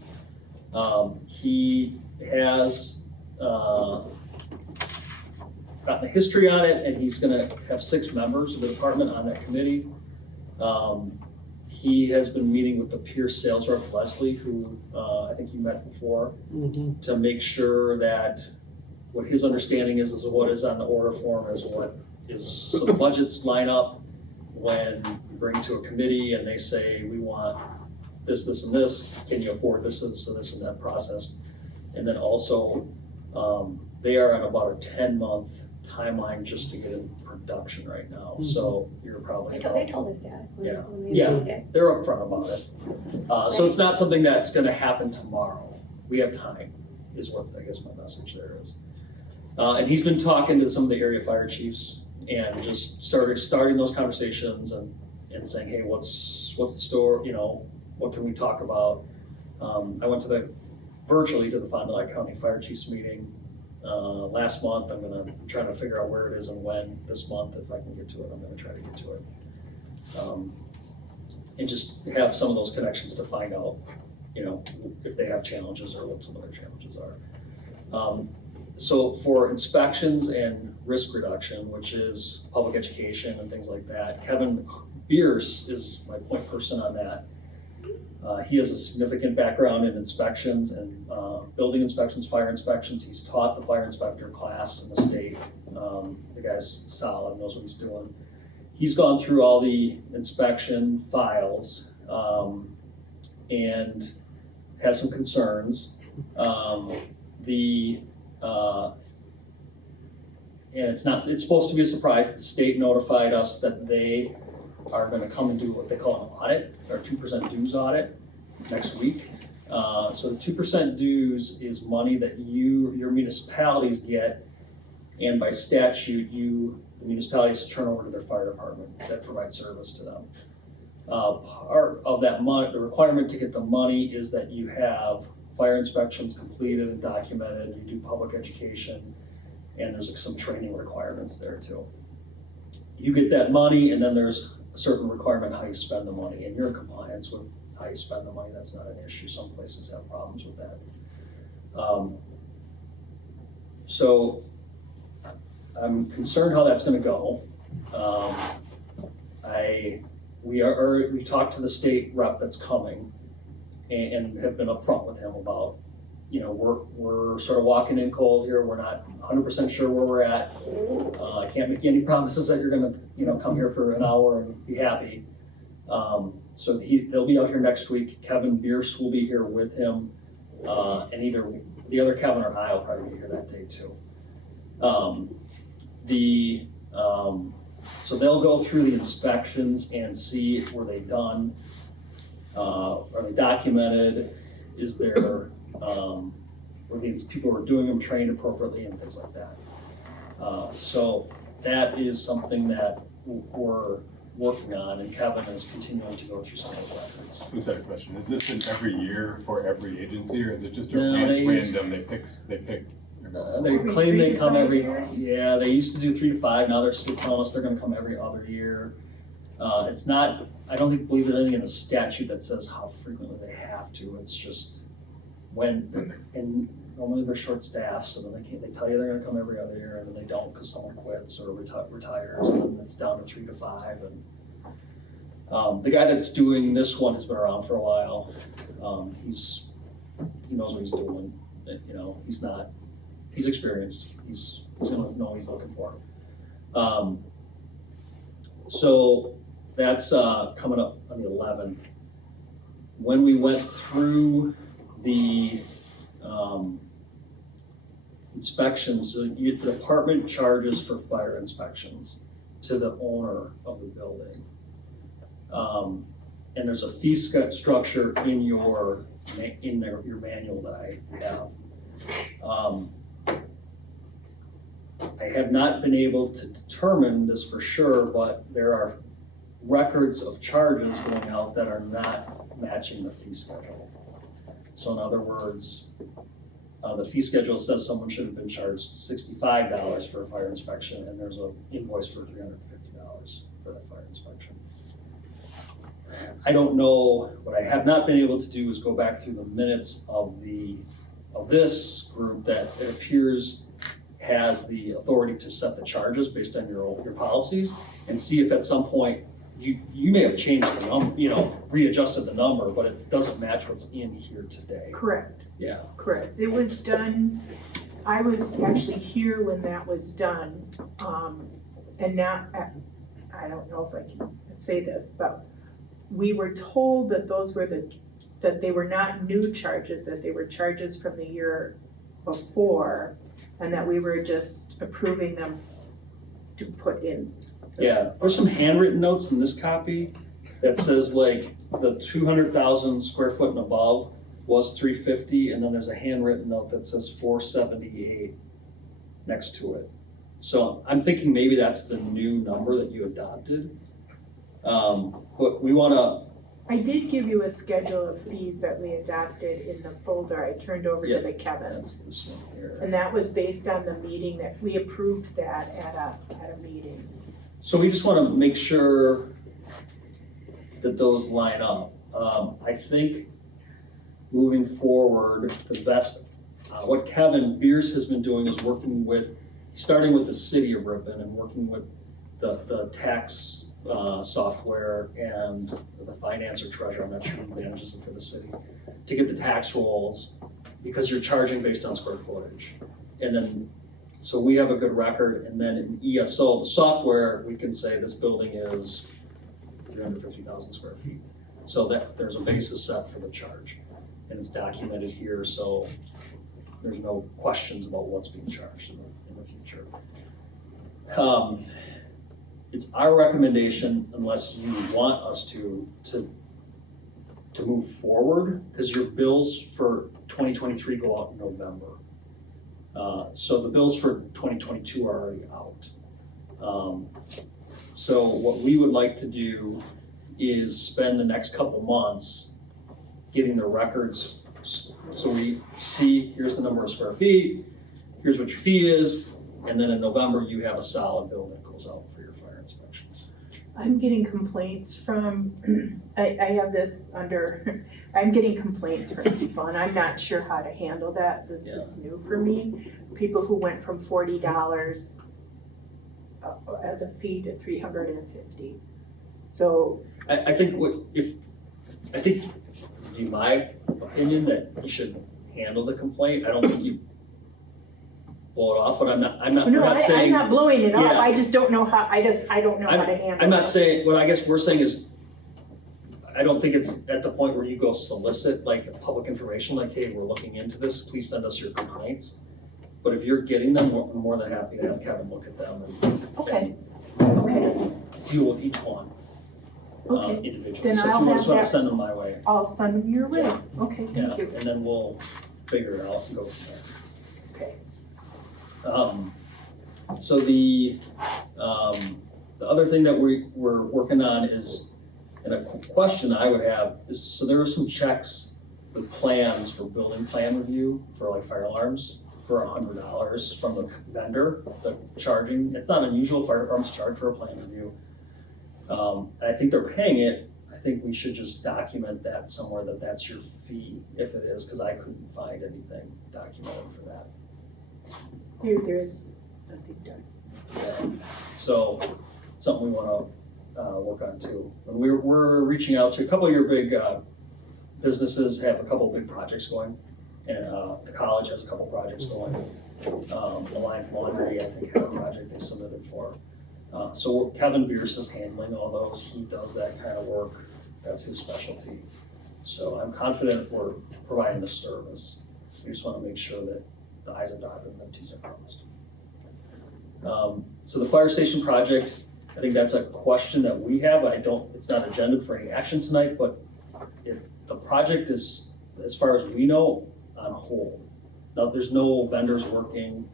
He has gotten a history on it, and he's gonna have 6 members of the department on that committee. He has been meeting with the Pierce sales rep, Leslie, who I think you met before, to make sure that what his understanding is what is on the order form so the budgets line up when you bring to a committee and they say, we want this, this, and this, can you afford this, and that process? And then also, they are on about a 10-month timeline just to get in production right now, so you're probably. They told us that. They're upfront about it. So it's not something that's gonna happen tomorrow. We have time, is what I guess my message there is. And he's been talking to some of the area fire chiefs and just starting those conversations and saying, hey, what's the story, what can we talk about? I went virtually to the Fond du Lac County Fire Chiefs meeting last month. I'm trying to figure out where it is and when this month. If I can get to it, I'm gonna try to get to it. And just have some of those connections to find out, if they have challenges or what some of their challenges are. So for inspections and risk reduction, which is public education and things like that, Kevin Bierce is my point person on that. He has a significant background in inspections and building inspections, fire inspections. He's taught the fire inspector class in the state. The guy's solid, knows what he's doing. He's gone through all the inspection files and has some concerns. And it's supposed to be a surprise. The state notified us that they are gonna come and do what they call an audit, or 2% dues audit next week. So the 2% dues is money that your municipalities get, and by statute, the municipalities turn over to their fire department that provides service to them. Part of that money, the requirement to get the money is that you have fire inspections completed and documented, you do public education, and there's like some training requirements there too. You get that money, and then there's a certain requirement how you spend the money, and you're in compliance with how you spend the money. That's not an issue. Some places have problems with that. So I'm concerned how that's gonna go. We talked to the state rep that's coming and have been upfront with him about, you know, we're sort of walking in cold here. We're not 100% sure where we're at. I can't make any promises that you're gonna, you know, come here for an hour and be happy. So they'll be out here next week. Kevin Bierce will be here with him. And either the other Kevin or I will probably be here that day too. So they'll go through the inspections and see, were they done? Are they documented? Is there, were these people who are doing them trained appropriately and things like that? So that is something that we're working on, and Kevin is continuing to go through some of those records. The second question, is this an every year for every agency, or is it just a No, random, they pick? They claim they come every, 3 to 5 years? yeah, they used to do 3 to 5, now they're still telling us they're gonna come every other year. It's not, I don't believe there's anything in the statute that says how frequently they have to, it's just when, and normally they're short staffed, so then they tell you they're gonna come every other year, and then they don't because someone quits or retires, and then it's down to 3 to 5, and the guy that's doing this one has been around for a while. He knows what he's doing, you know, he's experienced, he's gonna know what he's looking for. So that's coming up on the 11th. When we went through the inspections, the department charges for fire inspections to the owner of the building. And there's a fee structure in your manual that I have. I have not been able to determine this for sure, but there are records of charges going out that are not matching the fee schedule. So in other words, the fee schedule says someone should have been charged $65 for a fire inspection, and there's an invoice for $350 for that fire inspection. I don't know, what I have not been able to do is go back through the minutes of this group that it appears has the authority to set the charges based on your policies, and see if at some point you may have changed the number, you know, readjusted the number, but it doesn't match what's in here today. Correct. Yeah. Correct. It was done, I was actually here when that was done. And now, I don't know if I can say this, but we were told that those were that they were not new charges, that they were charges from the year before, and that we were just approving them to put in. Yeah, there's some handwritten notes in this copy that says like the 200,000 square foot and above was 350, and then there's a handwritten note that says 478 next to it. So I'm thinking maybe that's the new number that you adopted. But we wanna. I did give you a schedule of fees that we adopted in the folder I turned over to the Kevins. That's this one here. And that was based on the meeting that we approved that at a meeting. So we just wanna make sure that those line up. I think moving forward, the best, what Kevin Bierce has been doing is starting with the city of Ripon and working with the tax software and the finance or treasurer, I'm not sure who manages it for the city, to get the tax rolls, because you're charging based on square footage. And then, so we have a good record, and then in ESO, the software, we can say this building is 350,000 square feet. So that there's a basis set for the charge, and it's documented here, so there's no questions about what's being charged in the future. It's our recommendation, unless you want us to move forward, because your bills for 2023 go out in November. So the bills for 2022 are already out. So what we would like to do is spend the next couple months getting the records, so we see, here's the number of square feet, here's what your fee is, and then in November, you have a solid bill that goes out for your fire inspections. I'm getting complaints from, I have this under, I'm getting complaints from people, and I'm not sure how to handle that. This is new for me. People who went from $40 as a fee to $350. So, I think in my opinion, that you should handle the complaint. I don't think you blow it off, but I'm not no, saying. I'm not blowing it Yeah. off. I just don't know how, I don't know how to handle it. I'm not saying, what I guess we're saying is, I don't think it's at the point where you go solicit like public information, like, hey, we're looking into this, please send us your complaints. But if you're getting them, we're more than happy to have Kevin look at them and Okay. deal with each one Okay. individually. Then So if I'll you have just wanna that- send them my way, I'll send them your way. Okay, yeah, thank you. and then we'll figure it out and go from there. Okay. So the other thing that we're working on is, and a question I would have is, so there were some checks with plans for building plan review for like fire alarms for $100 from the vendor, the charging, it's not unusual fire departments charge for a plan review. And I think they're paying it. I think we should just document that somewhere, that that's your fee, if it is, because I couldn't find anything documented for that. There is nothing done. So, something we wanna, work on too. And we're reaching out to a couple of your big, businesses, have a couple of big projects going. And, the college has a couple projects going. Alliance Laundry, I think, had a project they submitted for. So Kevin Bierce is handling all those, he does that kind of work, that's his specialty. So I'm confident we're providing the service. We just wanna make sure that the i's are dotted and the t's are crossed. So the fire station project, I think that's a question that we have. It's not agendaed for any action tonight, but the project is, as far as we know, on hold. Now, there's no vendors working.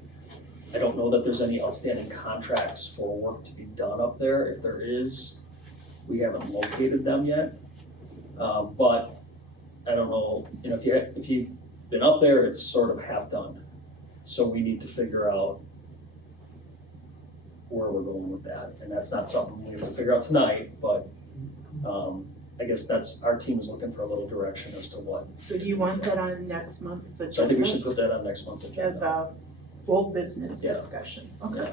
I don't know that there's any outstanding contracts for work to be done up there. If there is, we haven't located them yet. But I don't know, if you've been up there, it's sort of half done. So we need to figure out where we're going with that. And that's not something we have to figure out tonight, but I guess our team is looking for a little direction as to what. So do you want that on next month's agenda? So I think we should put that on next month's agenda. As a full business Yeah. discussion? Okay.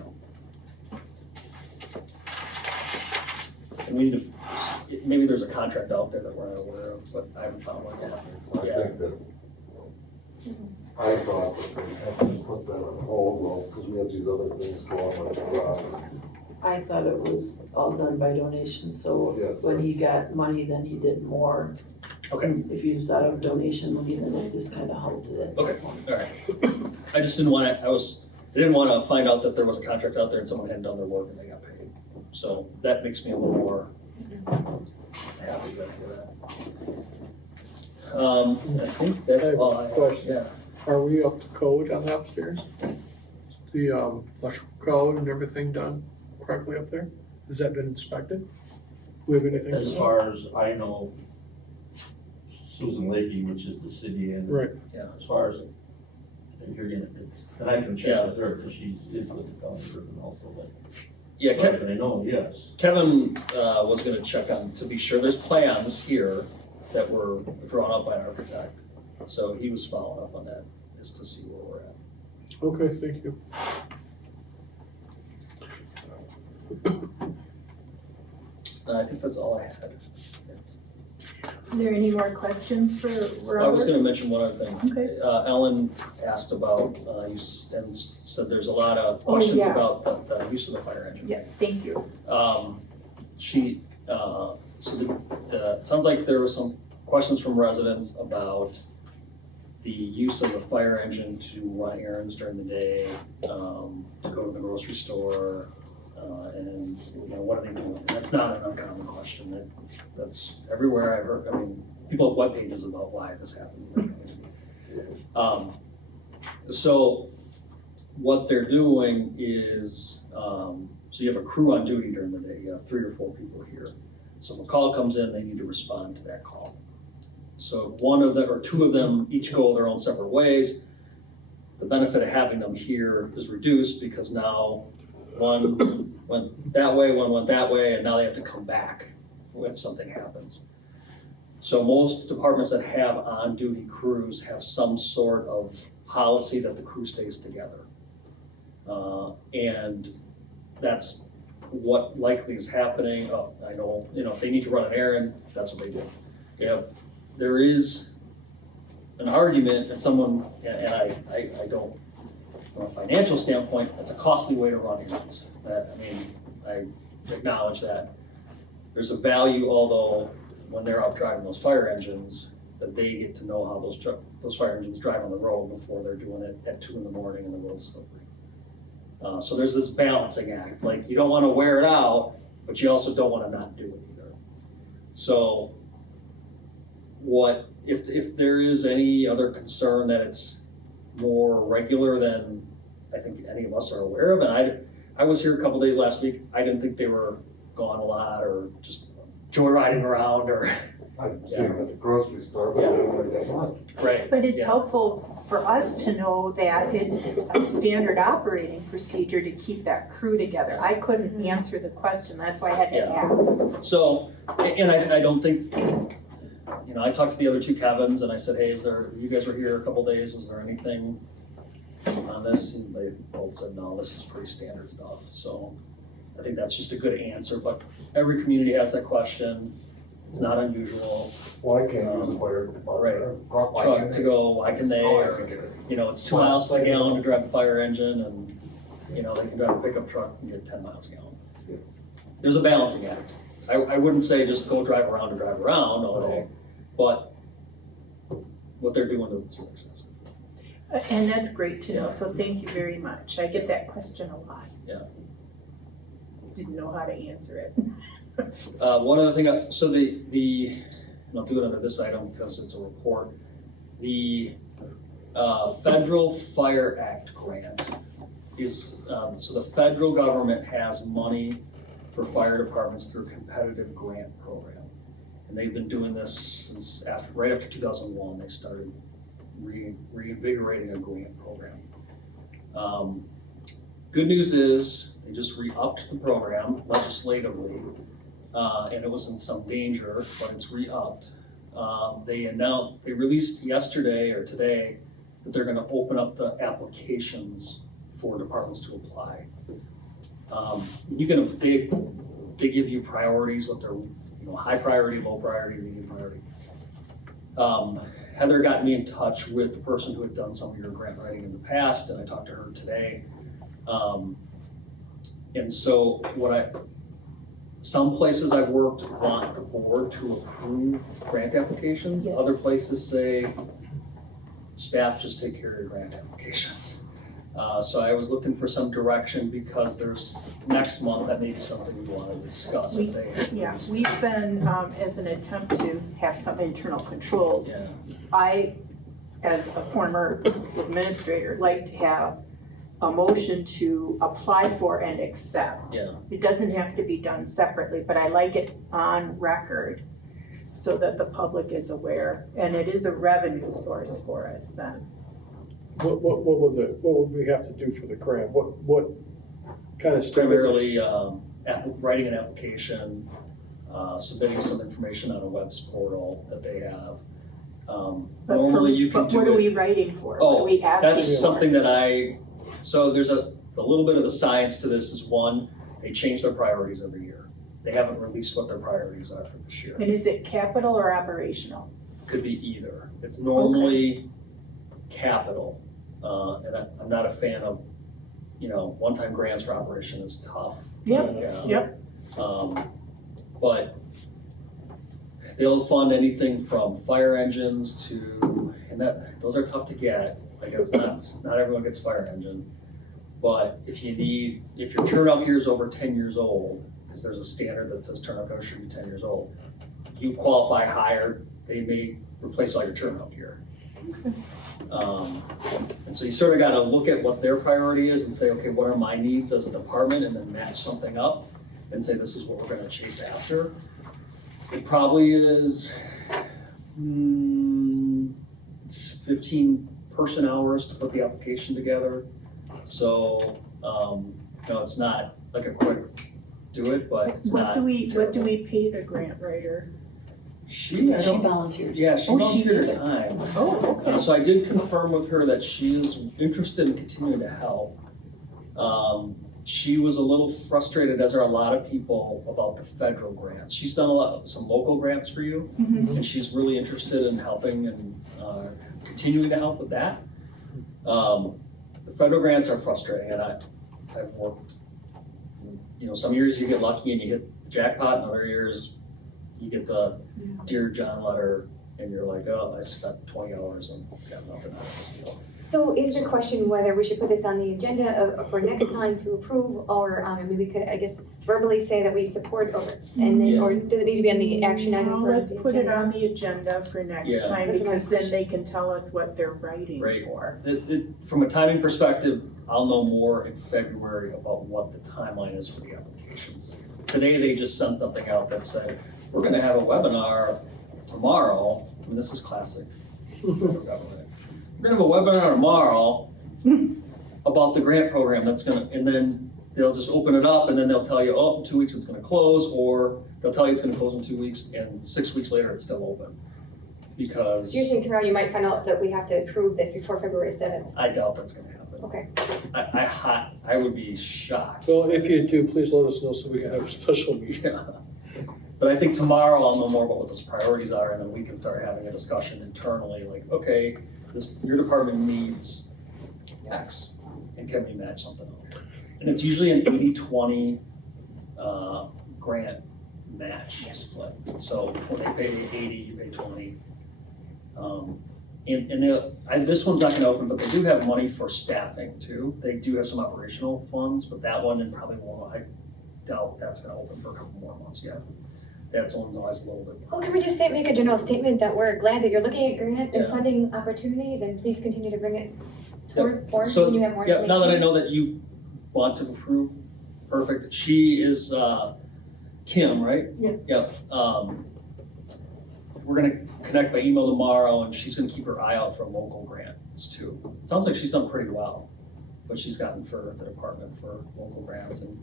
And we need to, maybe there's a contract out there that we're not aware of, but I haven't found one yet. I think that, I thought that we had to put that on hold, well, because we had these other things going like, I thought it was all done by donation, so Yes. when he got money, then he did more. Okay. If he was out of donation money, then I just kind of halted it. Okay, all right. I just didn't want to, I didn't want to find out that there was a contract out there and someone hadn't done their work and they got paid. So that makes me a little more happy to hear that. I think I that's have all I a have. question. Yeah. Are we up to code on the upstairs? The electrical code and everything done correctly up there? Has that been inspected? We have anything? As far as I know, Susan Lakey, which is the city, and Right, as far as if you're gonna, and I can check with her, because she's with the county Ripon also, but Yeah, as far as I know, yes. Kevin was gonna check on, to be sure, there's plans here that were drawn up by an architect. So he was following up on that, just to see where we're at. okay, thank you. I think that's all I had. Are there any more questions for I was Robert? gonna mention one other thing. Okay. Ellen asked about, and said there's a lot of questions yeah. about the use of the fire engine. Yes, thank you. It sounds like there were some questions from residents about the use of the fire engine to run errands during the day, to go to the grocery store, and, what are they doing? And that's not an uncommon question. That's everywhere I've heard, people have web pages about why this happens. So what they're doing is, so you have a crew on duty during the day, you have 3 or 4 people here. So if a call comes in, they need to respond to that call. So if one of them or two of them each go their own separate ways, the benefit of having them here is reduced because now one went that way, one went that way, and now they have to come back if something happens. So most departments that have on-duty crews have some sort of policy that the crew stays together. And that's what likely is happening. I know, if they need to run an errand, that's what they do. If there is an argument and someone, and I don't, from a financial standpoint, it's a costly way to run errands. I acknowledge that. There's a value, although, when they're out driving those fire engines, that they get to know how those fire engines drive on the road before they're doing it at 2 a.m. and the road's slippery. So there's this balancing act, like you don't want to wear it out, but you also don't want to not do it either. So if there is any other concern that it's more regular than I think any of us are aware of, and I was here a couple days last week, I didn't think they were gone a lot or just joyriding around or. I've seen them at the grocery store, but I don't like that much. Right. But it's helpful for us to know that it's a standard operating procedure to keep that crew together. I couldn't answer the question, that's why I had to ask. So, and I don't think, I talked to the other two Kevins and I said, hey, you guys were here a couple days, is there anything on this? And they both said, no, this is pretty standard stuff. So I think that's just a good answer, but every community has that question. It's not unusual. Well, I can't use fire. Right. Truck to go, why can they, or, it's 2 miles to the gallon to drive a fire engine and, they can drive a pickup truck and get 10 miles a gallon. Yeah. There's a balancing act. I wouldn't say just go drive around and drive around all day, but what they're doing doesn't seem excessive. And that's great to know, so thank you very much. I get that question a lot. Yeah. Didn't know how to answer it. One other thing, so and I'll do it under this item because it's a report. The Federal Fire Act grant is, so the federal government has money for fire departments through a competitive grant program. And they've been doing this since right after 2001, they started reinvigorating a grant program. Good news is they just re-upped the program legislatively. And it was in some danger, but it's re-upped. They released yesterday or today that they're gonna open up the applications for departments to apply. They give you priorities, what they're, high priority, low priority, medium priority. Heather got me in touch with the person who had done some of your grant writing in the past, and I talked to her today. And so some places I've worked want the board to approve grant applications. Yes. Other places say staff just take care of your grant applications. So I was looking for some direction because there's next month, that may be something we want to discuss. We've been, as an attempt to have some internal controls, Yeah. I, as a former administrator, like to have a motion to apply for and accept. Yeah. It doesn't have to be done separately, but I like it on record so that the public is aware, and it is a revenue source for us then. What would we have to do for the grant? What kind of? It's primarily writing an application, submitting some information on a web's portal that they have. Normally you can do But what are it. we writing for? What are we asking for? That's something that so there's a little bit of the science to this is one, they change their priorities every year. They haven't released what their priorities are for this year. And is it capital or operational? Could be either. It's normally capital. And I'm not a fan of, one-time grants for operation is tough. Yep. But they'll fund anything from fire engines to, and those are tough to get. Like not everyone gets fire engine. But if your turnout gear is over 10 years old, because there's a standard that says turnout gear should be 10 years old, you qualify higher, they may replace all your turnout gear. And so you sort of got to look at what their priority is and say, okay, what are my needs as a department, and then match something up and say, this is what we're going to chase after. It probably is, it's 15 person hours to put the application together. So, no, it's not like a quick do it, but it's What not. do we terrible. pay the grant writer? I She don't, volunteered. yeah, she Oh, she volunteered her did. time. Oh, okay. So I did confirm with her that she is interested in continuing to help. She was a little frustrated, as are a lot of people, about the federal grants. She's done some local grants for you, Mhm. and she's really interested in helping and continuing to help with that. The federal grants are frustrating, and I've worked, some years you get lucky and you hit the jackpot, and other years you get the Dear John letter, and you're like, oh, I spent 20 hours and got nothing out of this deal. So is the question whether we should put this on the agenda for next time to approve, or maybe we could, I guess, verbally say that we support over, and then, or does it need to be on the action item No, for the let's put it agenda? on the agenda for next Yeah. time, That's my because then question. they can tell us what they're writing Right. for. From a timing perspective, I'll know more in February about what the timeline is for the applications. Today, they just sent something out that said, we're gonna have a webinar tomorrow. I mean, this is classic federal government. We're gonna have a webinar tomorrow about the grant program and then they'll just open it up and then they'll tell you, oh, in 2 weeks it's gonna close, or they'll tell you it's gonna close in 2 weeks and 6 weeks later it's still open. Because You're saying tomorrow you might find out that we have to approve this before February 7th. I doubt that's gonna happen. Okay. I would be shocked. Well, if you do, please let us know so we can have a special meeting. Yeah. But I think tomorrow I'll know more about what those priorities are, and then we can start having a discussion internally, like, okay, your department needs X, and can we match something up? And it's usually an 80-20 grant match split. So when they pay 80, you pay 20. This one's not gonna open, but they do have money for staffing too. They do have some operational funds, but that one and probably won't, I doubt that's gonna open for a couple more months yet. That's one's always a little bit. Well, can we just make a general statement that we're glad that you're looking at grant and Yeah. funding opportunities, and please continue to bring it forward So, when you have more yeah, information? now that I know that you want to approve, perfect. She is, Kim, right? Yeah. Yep. We're gonna connect by email tomorrow, and she's gonna keep her eye out for local grants too. It sounds like she's done pretty well, what she's gotten for the department for local grants, and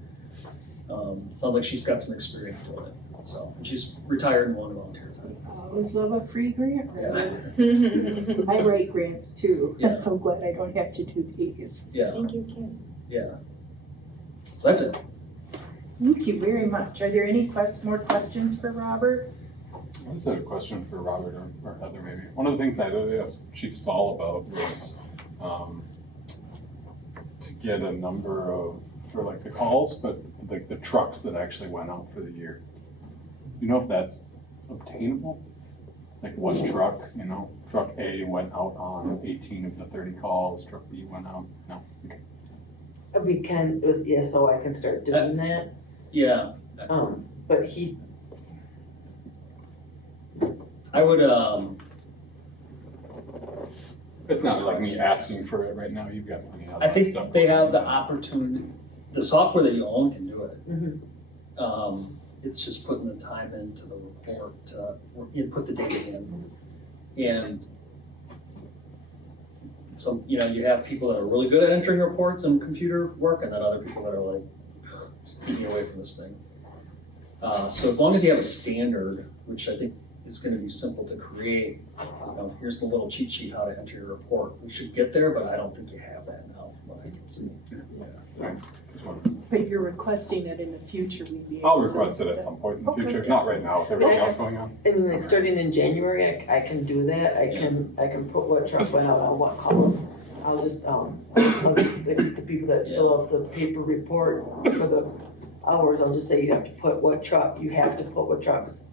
sounds like she's got some experience doing it. So, and she's retired and won volunteer time. I always love a free grant writer. Yeah. I write grants too. Yeah. I'm so glad I don't have to do these. Yeah, Thank you, Kim. yeah. So that's it. Thank you very much. Are there any more questions for Robert? I just had a question for Robert or Heather maybe. One of the things I asked Chief Saul about was to get a number for like the calls, but like the trucks that actually went out for the year. You know if that's obtainable? Like what truck, truck A went out on 18 of the 30 calls, truck B went out, no? Okay. We can, with ESO, I can start doing that, Yeah, but he, I would, It's not like me asking for it right now, you've got plenty of I other think stuff. they going have the on. opportunity, the software that you own can do it. Mhm. It's just putting the time into the report, you put the data in. And so, you have people that are really good at entering reports and computer work, and then other people that are like, just keep me away from this thing. So as long as you have a standard, which I think is gonna be simple to create, here's the little cheat sheet how to enter your report. We should get there, but I don't think you have that now from what I can see. Just wondering. But you're requesting it in the future, we'd be able to. I'll request it at some point in the Okay. future, not right now with everything else going on. I mean, like, starting in January, I can do that, I can put what truck went out on what calls. I'll just, the people that fill out the paper report for the hours, I'll just say you have to put what trucks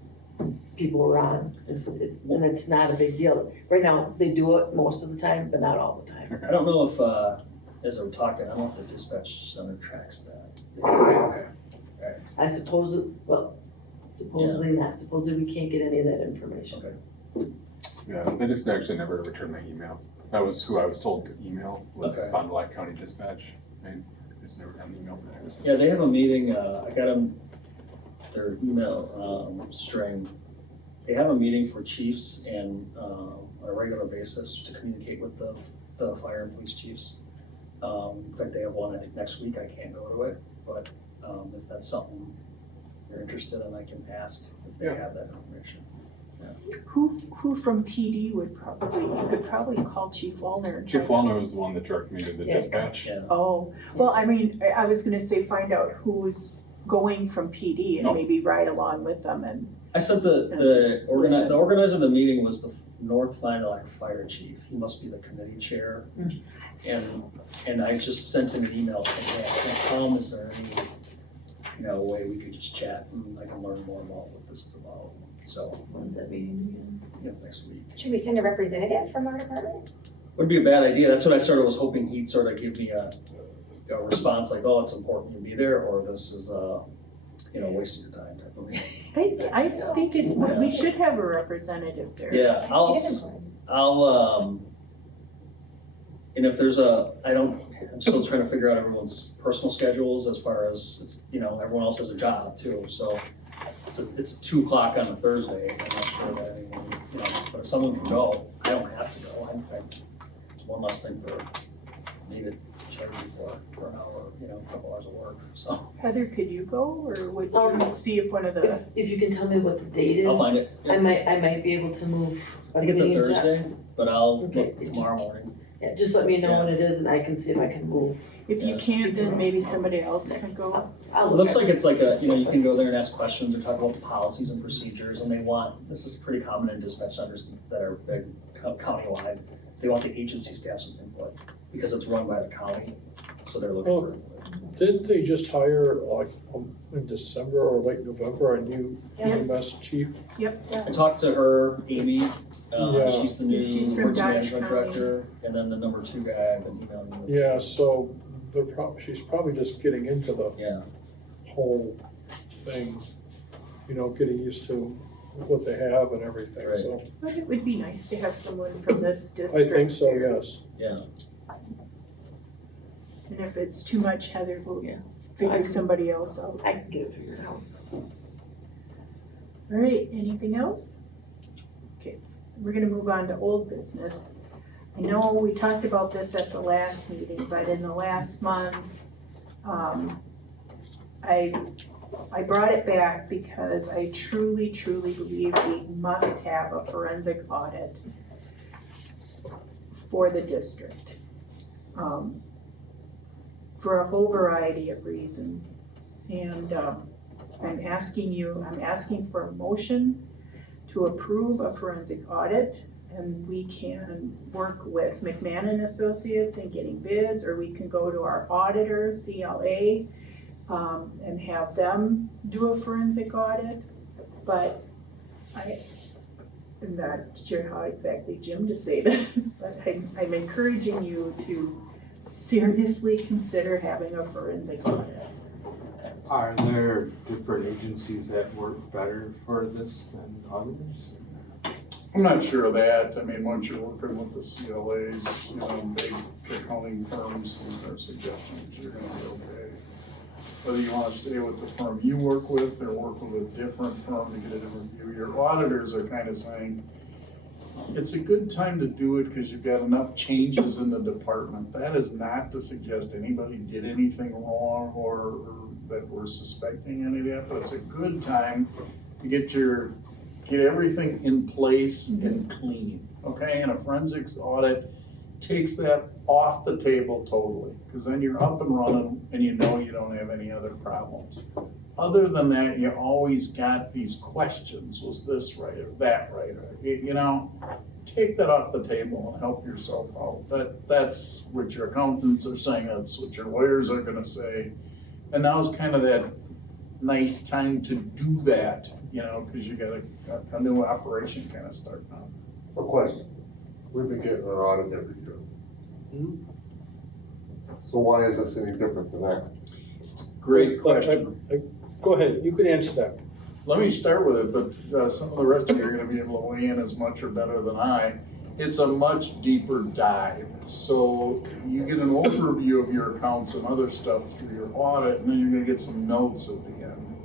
people were on. And it's not a big deal. Right now, they do it most of the time, but not all the time. I don't know if, as I'm talking, I don't know if the dispatch center tracks that. Okay. I suppose, supposedly not, supposedly we can't get any of that information. Okay. Yeah, they just actually never returned my email. That was who I was told to email, was Okay. Fond du Lac County Dispatch. I just never got an email back. Yeah, they have a meeting, I got them, their email string they have a meeting for chiefs and, on a regular basis to communicate with the fire and police chiefs. In fact, they have one, I think, next week. I can't go to it, but, if that's something you're interested in, I can ask if they have that information. Who from PD would probably, you could probably call Chief Wallner. and Chief find- Wallner was the one that directed me to the Yeah. dispatch. Yeah. Oh, well, I mean, I was gonna say, find out who's going from PD and Nope. maybe ride along with them and, I said the organizer of the meeting was the North Fond du Lac Fire Chief. He must be the committee chair. And I just sent him an email saying, hey, I can't come, is there any, way we could just chat and I can learn more about what this is about. So, When's that meeting next week. Should we send a representative from our department? Would be a bad idea. That's what I sort of was hoping he'd sort of give me a response like, oh, it's important you be there, or this is wasting your time type of meeting. I think we should have a representative there. Yeah, I'll, and if there's I'm still trying to figure out everyone's personal schedules as far as it's, everyone else has a job too, so it's 2 o'clock on a Thursday. I'm not sure that anyone, but if someone can go, I don't have to go. It's one less thing for me to charge you for an hour, a couple hours of work, so. Heather, could you go, or would you see if one of the, If you can tell me what the date is, I'll find it. I might be able to move. I think it's a meeting to- Thursday, but I'll Okay. look tomorrow morning. Yeah, just let me know when it is and I can see if I can move. if you can't, then maybe somebody else can go? I'll It look looks at like it's like you can go there and ask questions or talk about policies and procedures, and this is pretty common in dispatch centers that are big countywide. They want the agency staff some input, because it's run by the county, so they're looking for input. Didn't they just hire, like, in December or late November, a new EMS chief? I talked to her, Amy, Yeah. she's the new She's from emergency Dodge management County. director, and then the number 2 guy I've been emailing with. Yeah, so she's probably just getting into the Yeah, whole thing, getting used to what they have and everything, Right. so. But it would be nice to have someone from this I district. think so, yes. yeah. And if it's too much, Heather will Yeah. figure somebody else out. I can get it figured out. All right, anything else? Okay, we're gonna move on to old business. I know we talked about this at the last meeting, but in the last month, I brought it back because I truly, truly believe we must have a forensic audit for the district. For a whole variety of reasons. And I'm asking for a motion to approve a forensic audit, and we can work with McMahon Associates in getting bids, or we can go to our auditor, CLA, and have them do a forensic audit. But I'm not sure how exactly Jim to say this, but I'm encouraging you to seriously consider having a forensic audit. Are there different agencies that work better for this than others? I'm not sure of that. I mean, once you're working with the CLAs, big accounting firms and their suggestions, you're gonna be okay. Whether you wanna stay with the firm you work with or work with a different firm to get a different view, your auditors are kind of saying, it's a good time to do it because you've got enough changes in the department. That is not to suggest anybody did anything wrong or that we're suspecting any of that, but it's a good time to get everything in place and clean, okay? And a forensics audit takes that off the table totally, because then you're up and running and you don't have any other problems. Other than that, you always got these questions, was this right or that right? Or, take that off the table and help yourself out. That's what your accountants are saying, that's what your lawyers are gonna say. And now's kind of that nice time to do that, because you got a new operation kind of starting out. A question, we've been getting an audit every year. Hmm. So why is this any different than that? Great question. Go ahead, you can answer that. Let me start with it, but some of the rest of you are gonna be able to weigh in as much or better than I. It's a much deeper dive. So you get an overview of your accounts and other stuff through your audit, and then you're gonna get some notes at the end.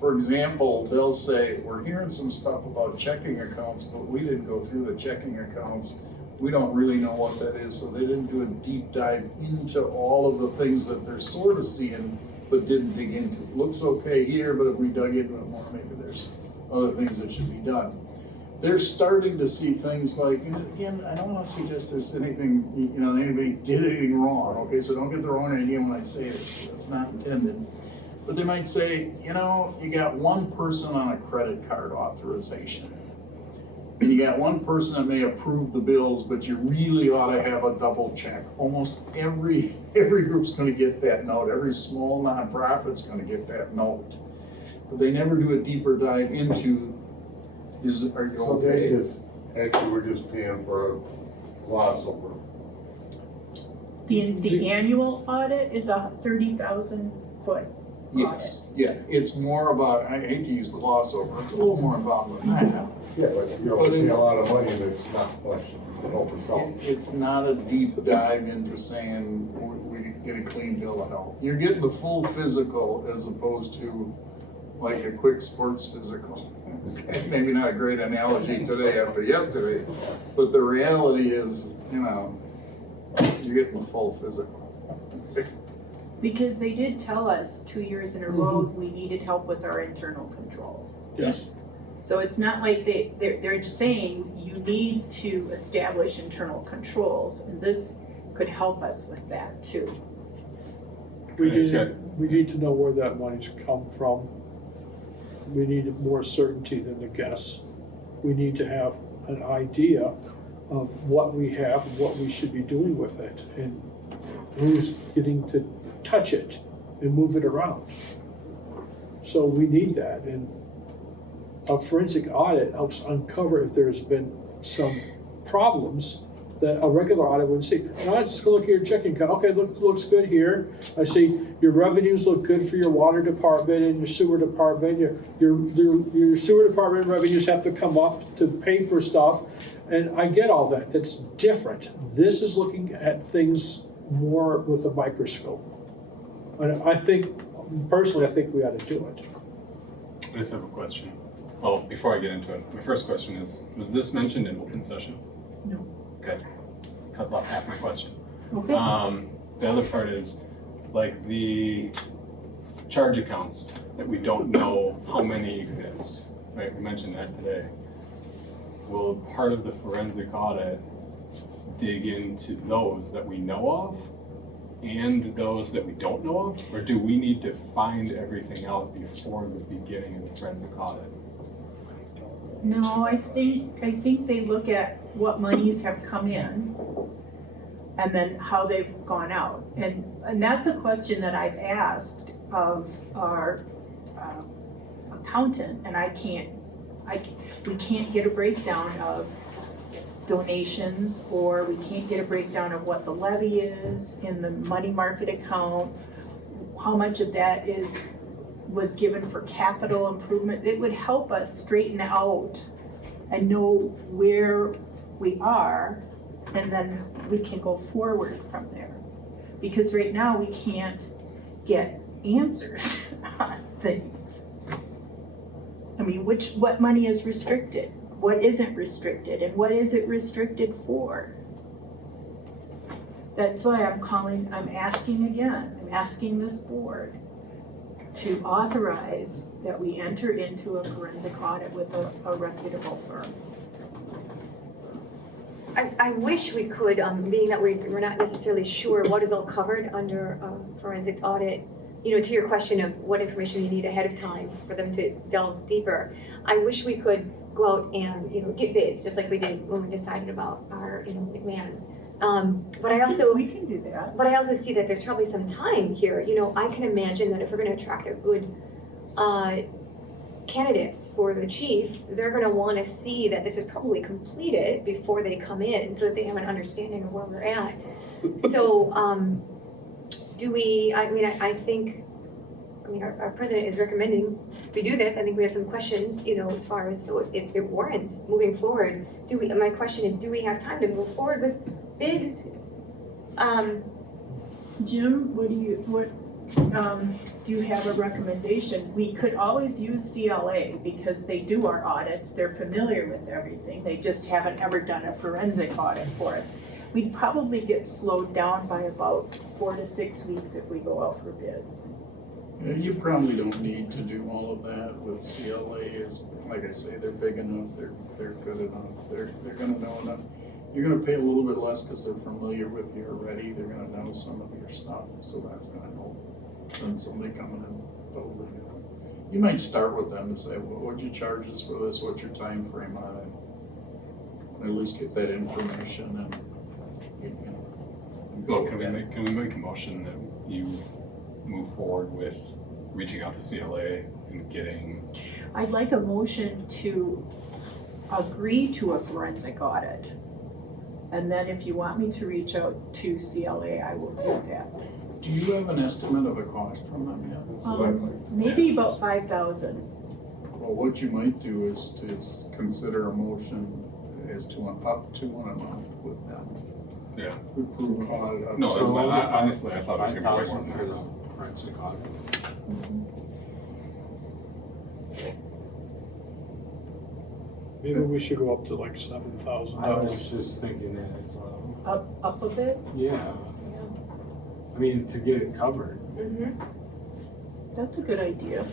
for example, they'll say, we're hearing some stuff about checking accounts, but we didn't go through the checking accounts. We don't really know what that is, so they didn't do a deep dive into all of the things that they're sort of seeing, but didn't dig into. Looks okay here, but if we dug into it more, maybe there's other things that should be done. They're starting to see things like, and again, I don't wanna suggest there's anything, anybody did anything wrong, okay, so don't get the wrong idea when I say this, that's not intended. But they might say, you got one person on a credit card authorization. And you got one person that may approve the bills, but you really ought to have a double check. Almost every group's gonna get that note. Every small nonprofit's gonna get that note. But they never do a deeper dive into, are you So they okay? actually, we're just paying for a gloss over. The annual audit is a 30,000 foot Yes, yeah, it's more about, I hate to use the gloss over, it's a little more involved than that. Yeah, but But pay it's- a lot of money and it's not much, help us out. It's not a deep dive into saying, we get a clean bill of health. You're getting the full physical as opposed to like a quick sports physical. Maybe not a great analogy today after yesterday, but the reality is, you're getting the full physical. Because they did tell us 2 years in a row, we needed help with our internal controls. Yes. So it's not like they're just saying you need to establish internal controls, and this could help us with that too. We Thanks, need to know where that money's come from. We need more certainty than the guess. We need to have an idea of what we have, and what we should be doing with it, and who's getting to touch it and move it around. So we need that, and a forensic audit helps uncover if there's been some problems that a regular audit wouldn't see. Now let's go look at your checking account. Okay, looks good here. I see your revenues look good for your water department and your sewer department. Your sewer department revenues have to come up to pay for stuff. And I get all that. That's different. This is looking at things more with a microscope. And I think, personally, I think we ought to do it. I just have a question. Well, before I get into it, my first question is, was this mentioned in open session? No. Okay, cuts off half my question. Okay. The other part is, like the charge accounts that we don't know how many exist, right? We mentioned that today. Will part of the forensic audit dig into those that we know of and those that we don't know of? Or do we need to find everything out before the beginning of the forensic audit? No, I think they look at what monies have come in and then how they've gone out. And that's a question that I've asked of our accountant, and we can't get a breakdown of donations, or we can't get a breakdown of what the levy is in the money market account, how much of that was given for capital improvement. It would help us straighten out and know where we are, and then we can go forward from there. Because right now we can't get answers on things. I mean, what money is restricted? What isn't restricted? And what is it restricted for? That's why I'm asking again, I'm asking this board to authorize that we enter into a forensic audit with a reputable firm. I wish we could, being that we're not necessarily sure what is all covered under forensics audit, to your question of what information you need ahead of time for them to delve deeper. I wish we could go out and, get bids, just like we did when we decided about our, McMahon. But I also, We can do that. but I also see that there's probably some time here. I can imagine that if we're gonna attract a good candidates for the chief, they're gonna wanna see that this is probably completed before they come in, so that they have an understanding of where we're at. So, our president is recommending we do this. I think we have some questions, as far as, so if it warrants moving forward, my question is, do we have time to move forward with bids? Jim, do you have a recommendation? We could always use CLA because they do our audits, they're familiar with everything, they just haven't ever done a forensic audit for us. We'd probably get slowed down by about 4 to 6 weeks if we go out for bids. Yeah, you probably don't need to do all of that with CLA is, like I say, they're big enough, they're good enough, they're gonna know enough. You're gonna pay a little bit less because they're familiar with you already, they're gonna know some of your stuff, so that's gonna help than somebody coming and building it. You might start with them and say, well, what'd you charge us for this, what's your time frame on it? And at least get that information and, you know. Well, can we make a motion that you move forward with reaching out to CLA and getting? I'd like a motion to agree to a forensic audit. And then if you want me to reach out to CLA, I will do that. Do you have an estimate of a cost from them yet? Maybe about 5,000. Well, what you might do is to consider a motion as to up to an amount with them. Yeah. To approve an audit up No, to- that's fine. Honestly, I thought it was gonna be way more $5,000 than for that. the forensic audit. Maybe we should go up to like $7,000. I was just thinking that as well. Up a bit? Yeah. I mean, to get it covered. Mm-hmm. That's a good idea.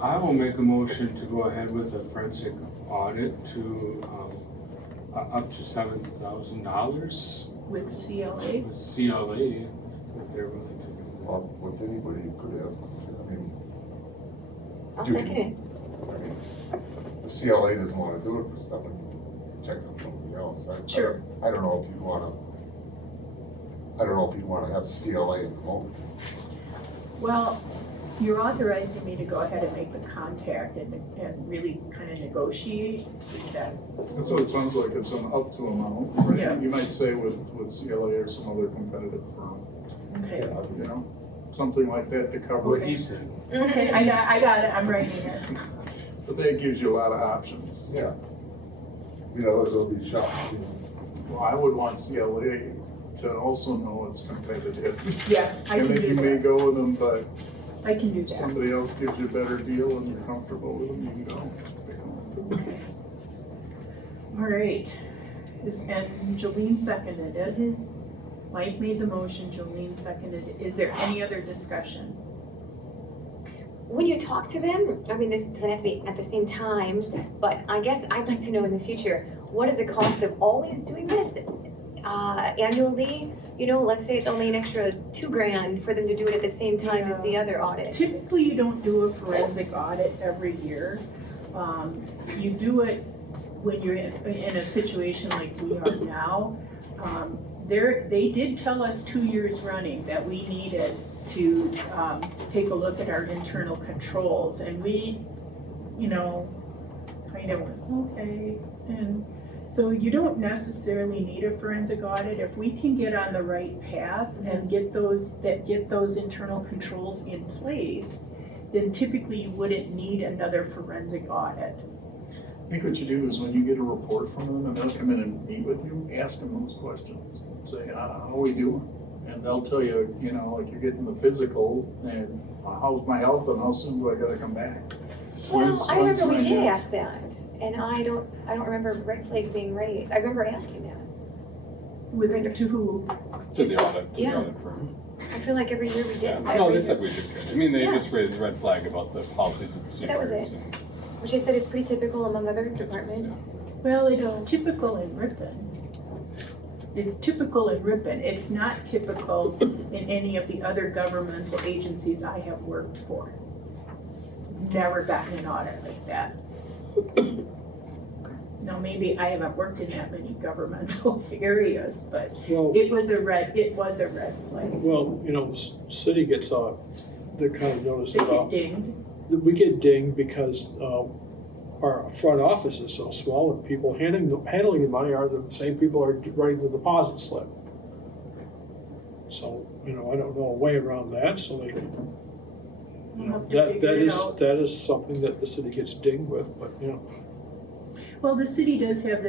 I will make a motion to go ahead with a forensic audit to, up to $7,000 With CLA? with CLA, if they're willing to do Well, with anybody you could have, I mean, I'll second it. I mean, the CLA doesn't wanna do it for something, check on somebody else. Sure. I don't know if you'd wanna have CLA at the moment. Well, you're authorizing me to go ahead and make the contact and really kind of negotiate, is that? That's what it sounds like, it's an up to amount, right? Yeah. You might say with CLA or some other competitive firm, Okay, you know, something like that to cover what it. he said. okay, I got it, I'm writing it. But that gives you a lot of options. Yeah. You know, those will be shocked. Well, I would want CLA to also know it's competitive. Yeah, I And can then do you may that, go with them, but I can do if that. somebody else gives you a better deal and you're comfortable with them, you can go. Okay. All right, and Jolene seconded it. Mike made the motion, Jolene seconded it. Is there any other discussion? When you talk to them, I mean, this doesn't have to be at the same time, but I guess I'd like to know in the future, what is the cost of always doing this? Annually, you know, let's say it's only an extra $2,000 for them to do it at the same time as the other audit. Typically, you don't do a forensic audit every year. You do it when you're in a situation like we are now. They did tell us 2 years running that we needed to take a look at our internal controls, and we, you know, kind of went, okay. And so you don't necessarily need a forensic audit. If we can get on the right path and get those internal controls in place, then typically you wouldn't need another forensic audit. I think what you do is when you get a report from them and they'll come in and meet with you, ask them those questions. Say, how are we doing? And they'll tell you, you know, like you're getting the physical and how's my health and how soon do I gotta come back? Well, I When's remember we my did next- ask that, and I don't remember red flags being raised. I remember asking that. To who? To the audit, to the Yeah. audit firm. I feel like every year we Yeah, did. no, every they said year. we did good. I mean, they Yeah. just raised the red flag about the policies and procedures. That was it. and- Which they said is pretty typical among other departments. Well, it's So- typical in Ripon. It's typical in Ripon. It's not typical in any of the other governmental agencies I have worked for. Never gotten an audit like that. Now, maybe I haven't worked in that many governmental areas, but Well, it was a red flag. well, you know, the city gets they kind of notice They get that dinged. we get dinged because our front office is so small and people handling the money are the same people are writing the deposit slip. So, you know, I don't know a way around that, so they, We'll have to figure it out. that is something that the city gets dinged with, but, you know. Well, the city does have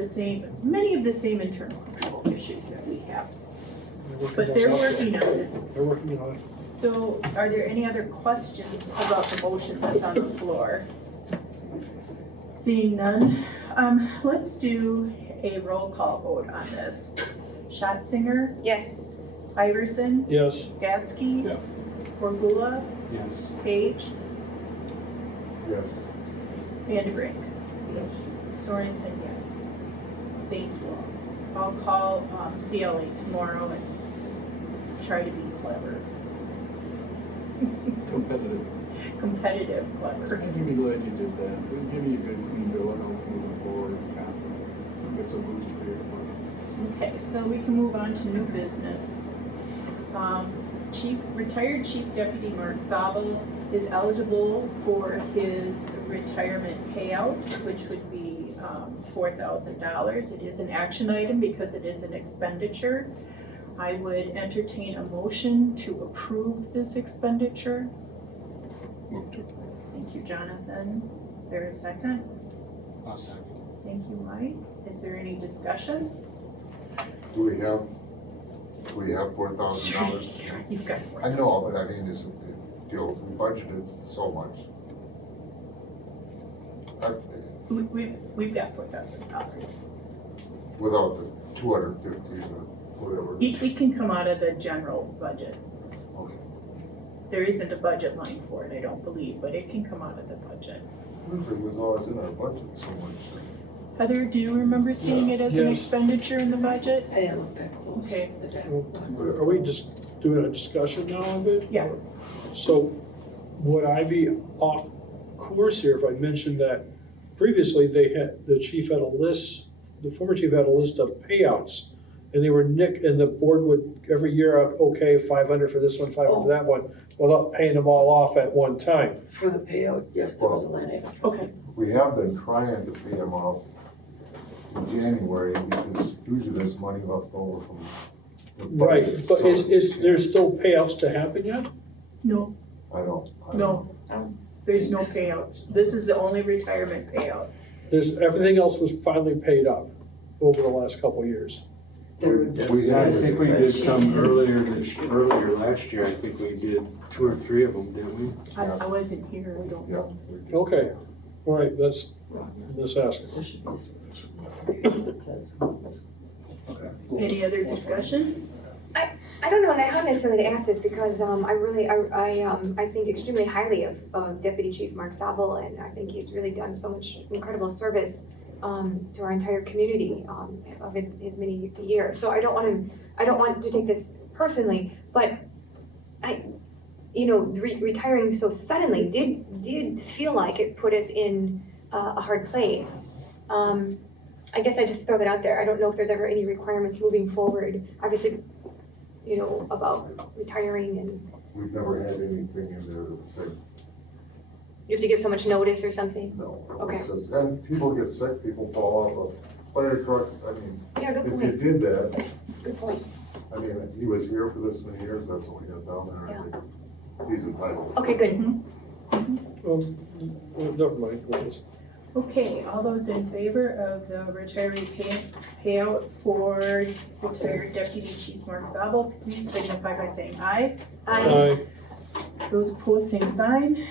many of the same internal control issues that we have. but they're working on it. They're working on it. So are there any other questions about the motion that's on the floor? Seeing none, let's do a roll call vote on this. Schatzinger, Yes. Iverson, Yes. Gatsky, Yes. Orgula, Yes. Page, Yes. Vanderbrink. Yes. Sorensen, yes. Thank you. I'll call CLA tomorrow and try to be clever. Competitive. Competitive, clever. I'd be glad you did that. It would give you a good clean bill of health moving forward, confident. It's a boost for your money. Okay, so we can move on to new business. Retired Chief Deputy Mark Zabel is eligible for his retirement payout, which would be $4,000. It is an action item because it is an expenditure. I would entertain a motion to approve this expenditure. Move to. Thank you, Jonathan. Is there a second? I'll second. Thank you, Mike. Is there any discussion? Do we have $4,000? You've got I know, but I mean, it's, we budgeted so much. We've got $4,000. Without the 250 or whatever. It can come out of the general budget. Okay. There isn't a budget line for it, I don't believe, but it can come out of the budget. Usually it was always in our budget so much. Heather, do you remember seeing it as an Yes. expenditure in the budget? I didn't look that close. Okay. Are we just doing a discussion now of it? Yeah. So would I be off course here if I mentioned that previously the chief had a list, the former chief had a list of payouts, and they were and the board would every year, okay, 500 for this one, 500 for that one, without paying them all off at one time. For the payout, yes, there was a line item. Okay, We have been trying to pay them off in January because usually there's money left over from the Right, budget. but so- is there still payouts to happen yet? no, I don't. no, there's no payouts. This is the only retirement payout. Everything else was finally paid up over the last couple of years. I think we did some earlier last year, I think we did 2 or 3 of them, didn't we? I wasn't here, I don't Yeah. know. Okay, all right, that's asking. There should be a spreadsheet that says Okay. Any other discussion? I don't know, and I haven't necessarily asked this because I think extremely highly of Deputy Chief Mark Zabel, and I think he's really done so much incredible service to our entire community of his many years. So I don't want to take this personally, but retiring so suddenly did feel like it put us in a hard place. I guess I just throw that out there. I don't know if there's ever any requirements moving forward. Obviously, about retiring, and We've never had anything in there that said you have to give so much notice or something. no. Okay. It's just- And people get sick, people fall off of fire trucks, I mean, Yeah, good if you point, did that, good point. I mean, he was here for this many years, that's what we got down there, I think he's entitled. Okay, good. Never mind, please. Okay, all those in favor of the retiree payout for retired Deputy Chief Mark Zabel, please signify by saying aye. Aye. Those opposed, same sign.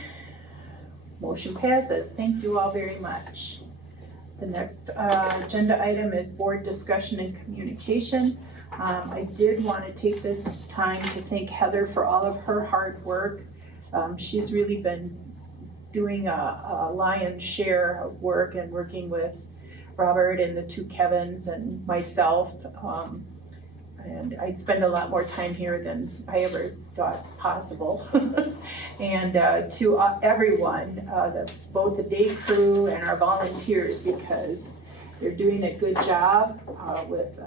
Motion passes. Thank you all very much. The next agenda item is board discussion and communication. I did want to take this time to thank Heather for all of her hard work. She's really been doing a lion's share of work and working with Robert and the 2 Kevins and myself. And I spend a lot more time here than I ever thought possible. And to everyone, both the day crew and our volunteers, because they're doing a good job with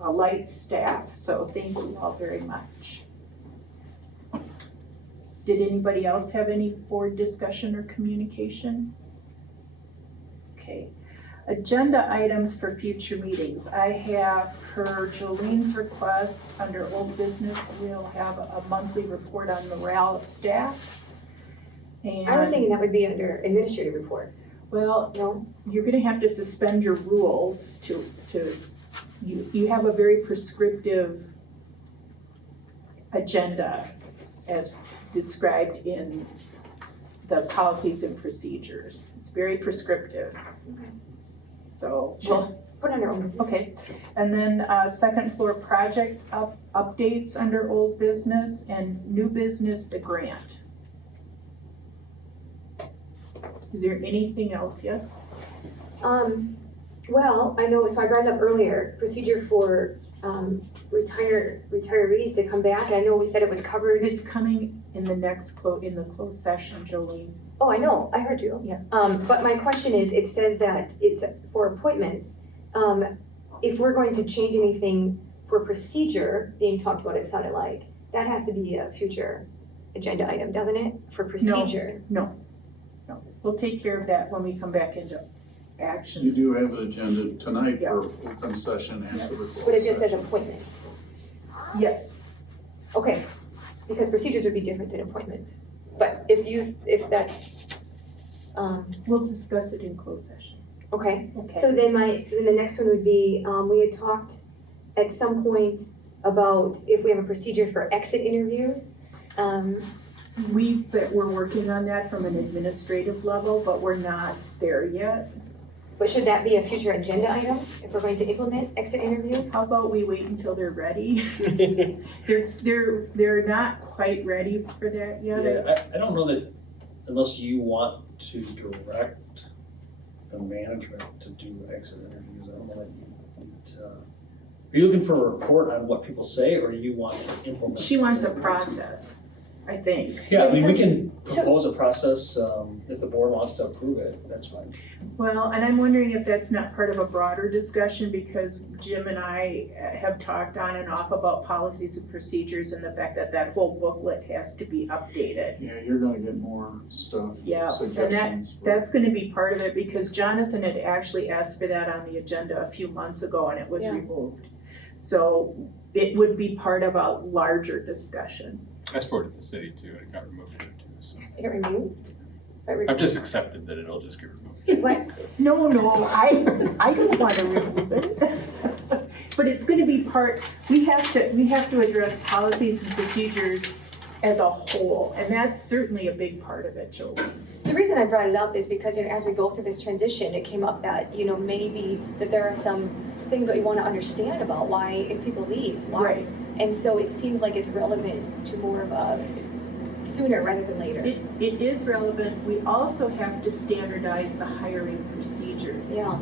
a light staff. So thank you all very much. Did anybody else have any board discussion or communication? Okay. Agenda items for future meetings. I have, per Jolene's request, under old business, we'll have a monthly report on morale of staff. And, I was thinking that would be under administrative report. well, No? you're gonna have to suspend your rules you have a very prescriptive agenda as described in the policies and procedures. It's very prescriptive. Okay. So, Sure. Put under old business. okay. And then, second floor project updates under old business and new business, the grant. Is there anything else? Yes? Well, I know, so I brought it up earlier, procedure for, retirees to come back. I know we said it was covered. It's coming in the next in the closed session, Jolene. Oh, I know, I heard you. Yeah. But my question is, it says that it's for appointments. If we're going to change anything for procedure being talked about, it sounded like, that has to be a future agenda item, doesn't it? For procedure. No, we'll take care of that when we come back into You action. do have an agenda tonight Yeah. for open session and for the closed session. But it just says appointments. Yes, Okay, because procedures would be different than appointments. But if that's, we'll discuss it in closed session. okay. Okay. So then the next one would be, we had talked at some point about if we have a procedure for exit interviews. We're working on that from an administrative level, but we're not there yet. But should that be a future agenda item if we're going to implement exit interviews? How about we wait until they're ready? They're not quite ready for that yet. Yeah, I don't know that unless you want to direct the management to do exit interviews, I don't know that you need to. Are you looking for a report on what people say, or you want to implement? She wants a process, I think. Yeah, I mean, we can propose a process, if the board wants to approve it, that's fine. Well, and I'm wondering if that's not part of a broader discussion, because Jim and I have talked on and off about policies and procedures and the fact that that whole booklet has to be updated. Yeah, you're gonna get more stuff, Yeah, and suggestions. for- that's gonna be part of it, because Jonathan had actually asked for that on the agenda a few months ago and it was Yeah. removed. So it would be part of a larger discussion. I forwarded to the city too, and it got removed there too, so. It got removed? I've just accepted that it'll just get removed. What? No, I don't wanna remove it. But it's gonna be we have to address policies and procedures as a whole, and that's certainly a big part of it, Jolie. The reason I brought it up is because, as we go through this transition, it came up that, maybe that there are some things that we want to understand about why, if people leave, why. Right. And so it seems like it's relevant to more of a sooner rather than later. It is relevant. We also have to standardize the hiring procedure. Yeah.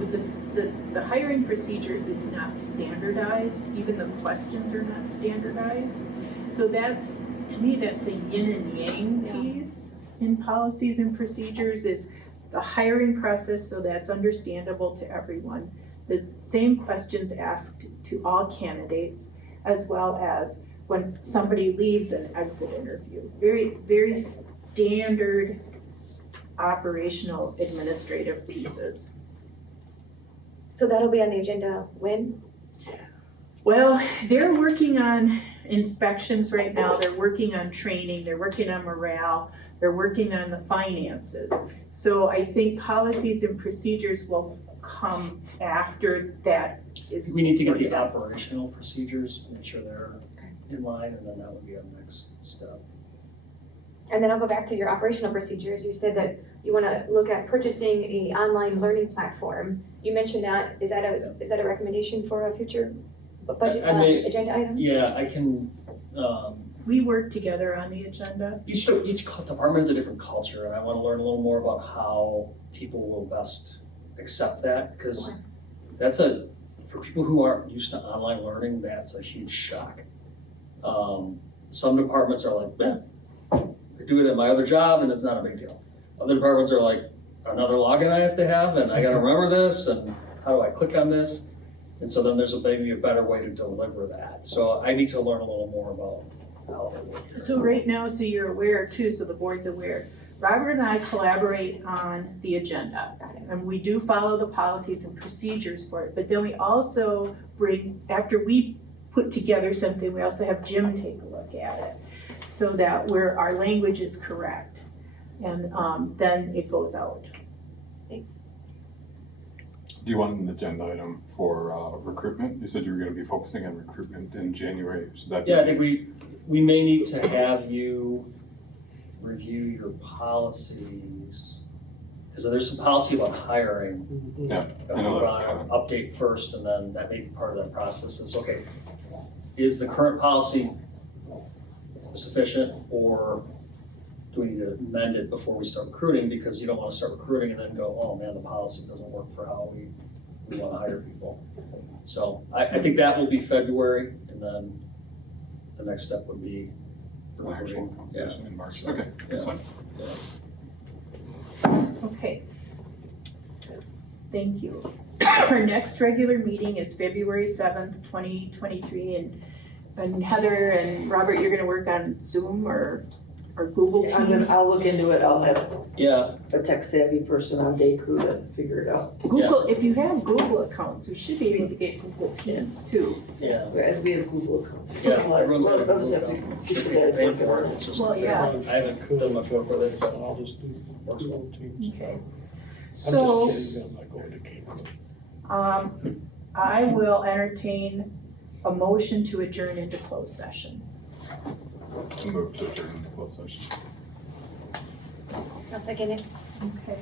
The hiring procedure is not standardized, even the questions are not standardized. So to me, that's a yin and yang piece in policies and procedures, is the hiring process, so that's understandable to everyone. The same questions asked to all candidates, as well as when somebody leaves an exit interview. Very, very standard operational administrative pieces. So that'll be on the agenda when? Well, they're working on inspections right now, they're working on training, they're working on morale, they're working on the finances. So I think policies and procedures will come after that is. We need to get the worked out. operational procedures, make sure they're in line, and then that would be our next step. And then I'll go back to your operational procedures. You said that you want to look at purchasing an online learning platform. You mentioned that. Is that a recommendation for a future budget I may- agenda item? Yeah, I can, We work together on the agenda. each department has a different culture, and I wanna learn a little more about how people will best accept that, because for people who aren't used to online learning, that's a huge shock. Some departments are like, I do it at my other job and it's not a big deal. Other departments are like, another login I have to have, and I gotta remember this, and how do I click on this? And so then there's maybe a better way to deliver that. So I need to learn a little more about how it works. So right now, so you're aware too, so the board's aware, Robert and I collaborate on the agenda. And we do follow the policies and procedures for it, but then we also after we put together something, we also have Jim take a look at it, so that our language is correct. And then it goes out. Thanks. Do you want an agenda item for recruitment? You said you were gonna be focusing on recruitment in January, so that. Yeah, I think we may need to have you review your policies. Because there's some policy about hiring. Yeah, that I know we that's want to update first, and then that may be part of that process is, okay, is the current policy sufficient, or do we need to amend it before we start recruiting? Because you don't want to start recruiting and then go, oh man, the policy doesn't work for how we want to hire people. So I think that will be February, and then the next step would be Actual recruiting. conversation in March. Okay, that's fine. Okay. Thank you. Our next regular meeting is February 7th, 2023, and Heather and Robert, you're gonna work on Zoom or Google Teams? I'll look into it, I'll have Yeah, a tech savvy person on day crew to figure it out. Google, if you have Google accounts, we should be able to get Google Teams too. yeah. As we have Google accounts. Yeah, everyone's got a We'll just have Google to account. keep the guys Paying working for on it, it. it's just. Well, yeah. I haven't done much work with it, So but I'll just do Google Teams. Okay. I'm So, just kidding, I'm not going to Cambridge. I will entertain a motion to adjourn into closed session. Move to adjourn into closed session. I'll second it. Okay.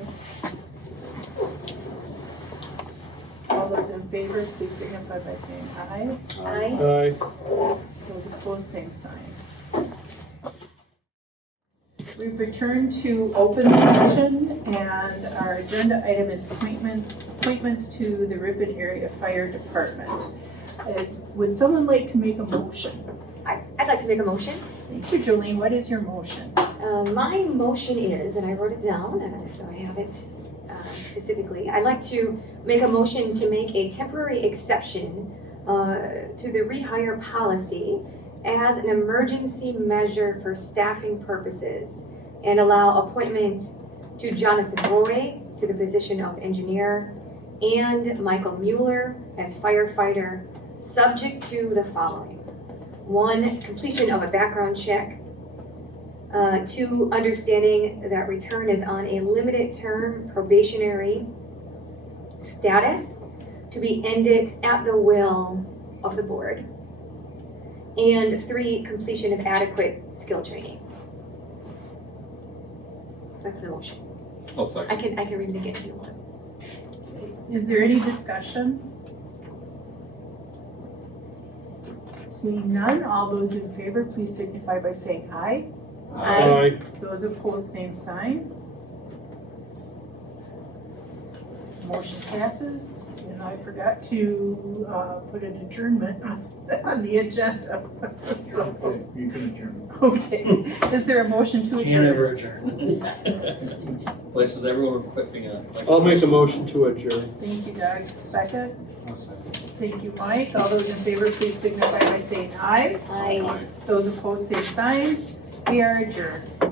All those in favor, please signify by saying aye. Aye. Aye. Those opposed, same sign. We've returned to open session, and our agenda item is appointments to the Ripon Area Fire Department. Would someone like to make a motion? I'd like to make a motion. Thank you, Jolene. What is your motion? My motion is, and I wrote it down, so I have it specifically. I'd like to make a motion to make a temporary exception to the rehire policy as an emergency measure for staffing purposes and allow appointment to Jonathan Roy to the position of engineer and Michael Mueller as firefighter, subject to the following. 1, completion of a background check. 2, understanding that return is on a limited term probationary status to be ended at the will of the board. And 3, completion of adequate skill training. That's the motion. I'll second. I can read it again if you want. Is there any discussion? Seeing none, all those in favor, please signify by saying aye. Aye. Those opposed, same sign. Motion passes, and I forgot to put an adjournment on the agenda. So, Okay, you can adjourn. okay, is there a motion to can't adjourn? ever adjourn. Places everyone were quipping on. I'll make a motion to adjourn. Thank you, Doug. Second? I'll second. Thank you, Mike. All those in favor, please signify by saying aye. Aye. Aye. Those opposed, same sign. We are adjourned.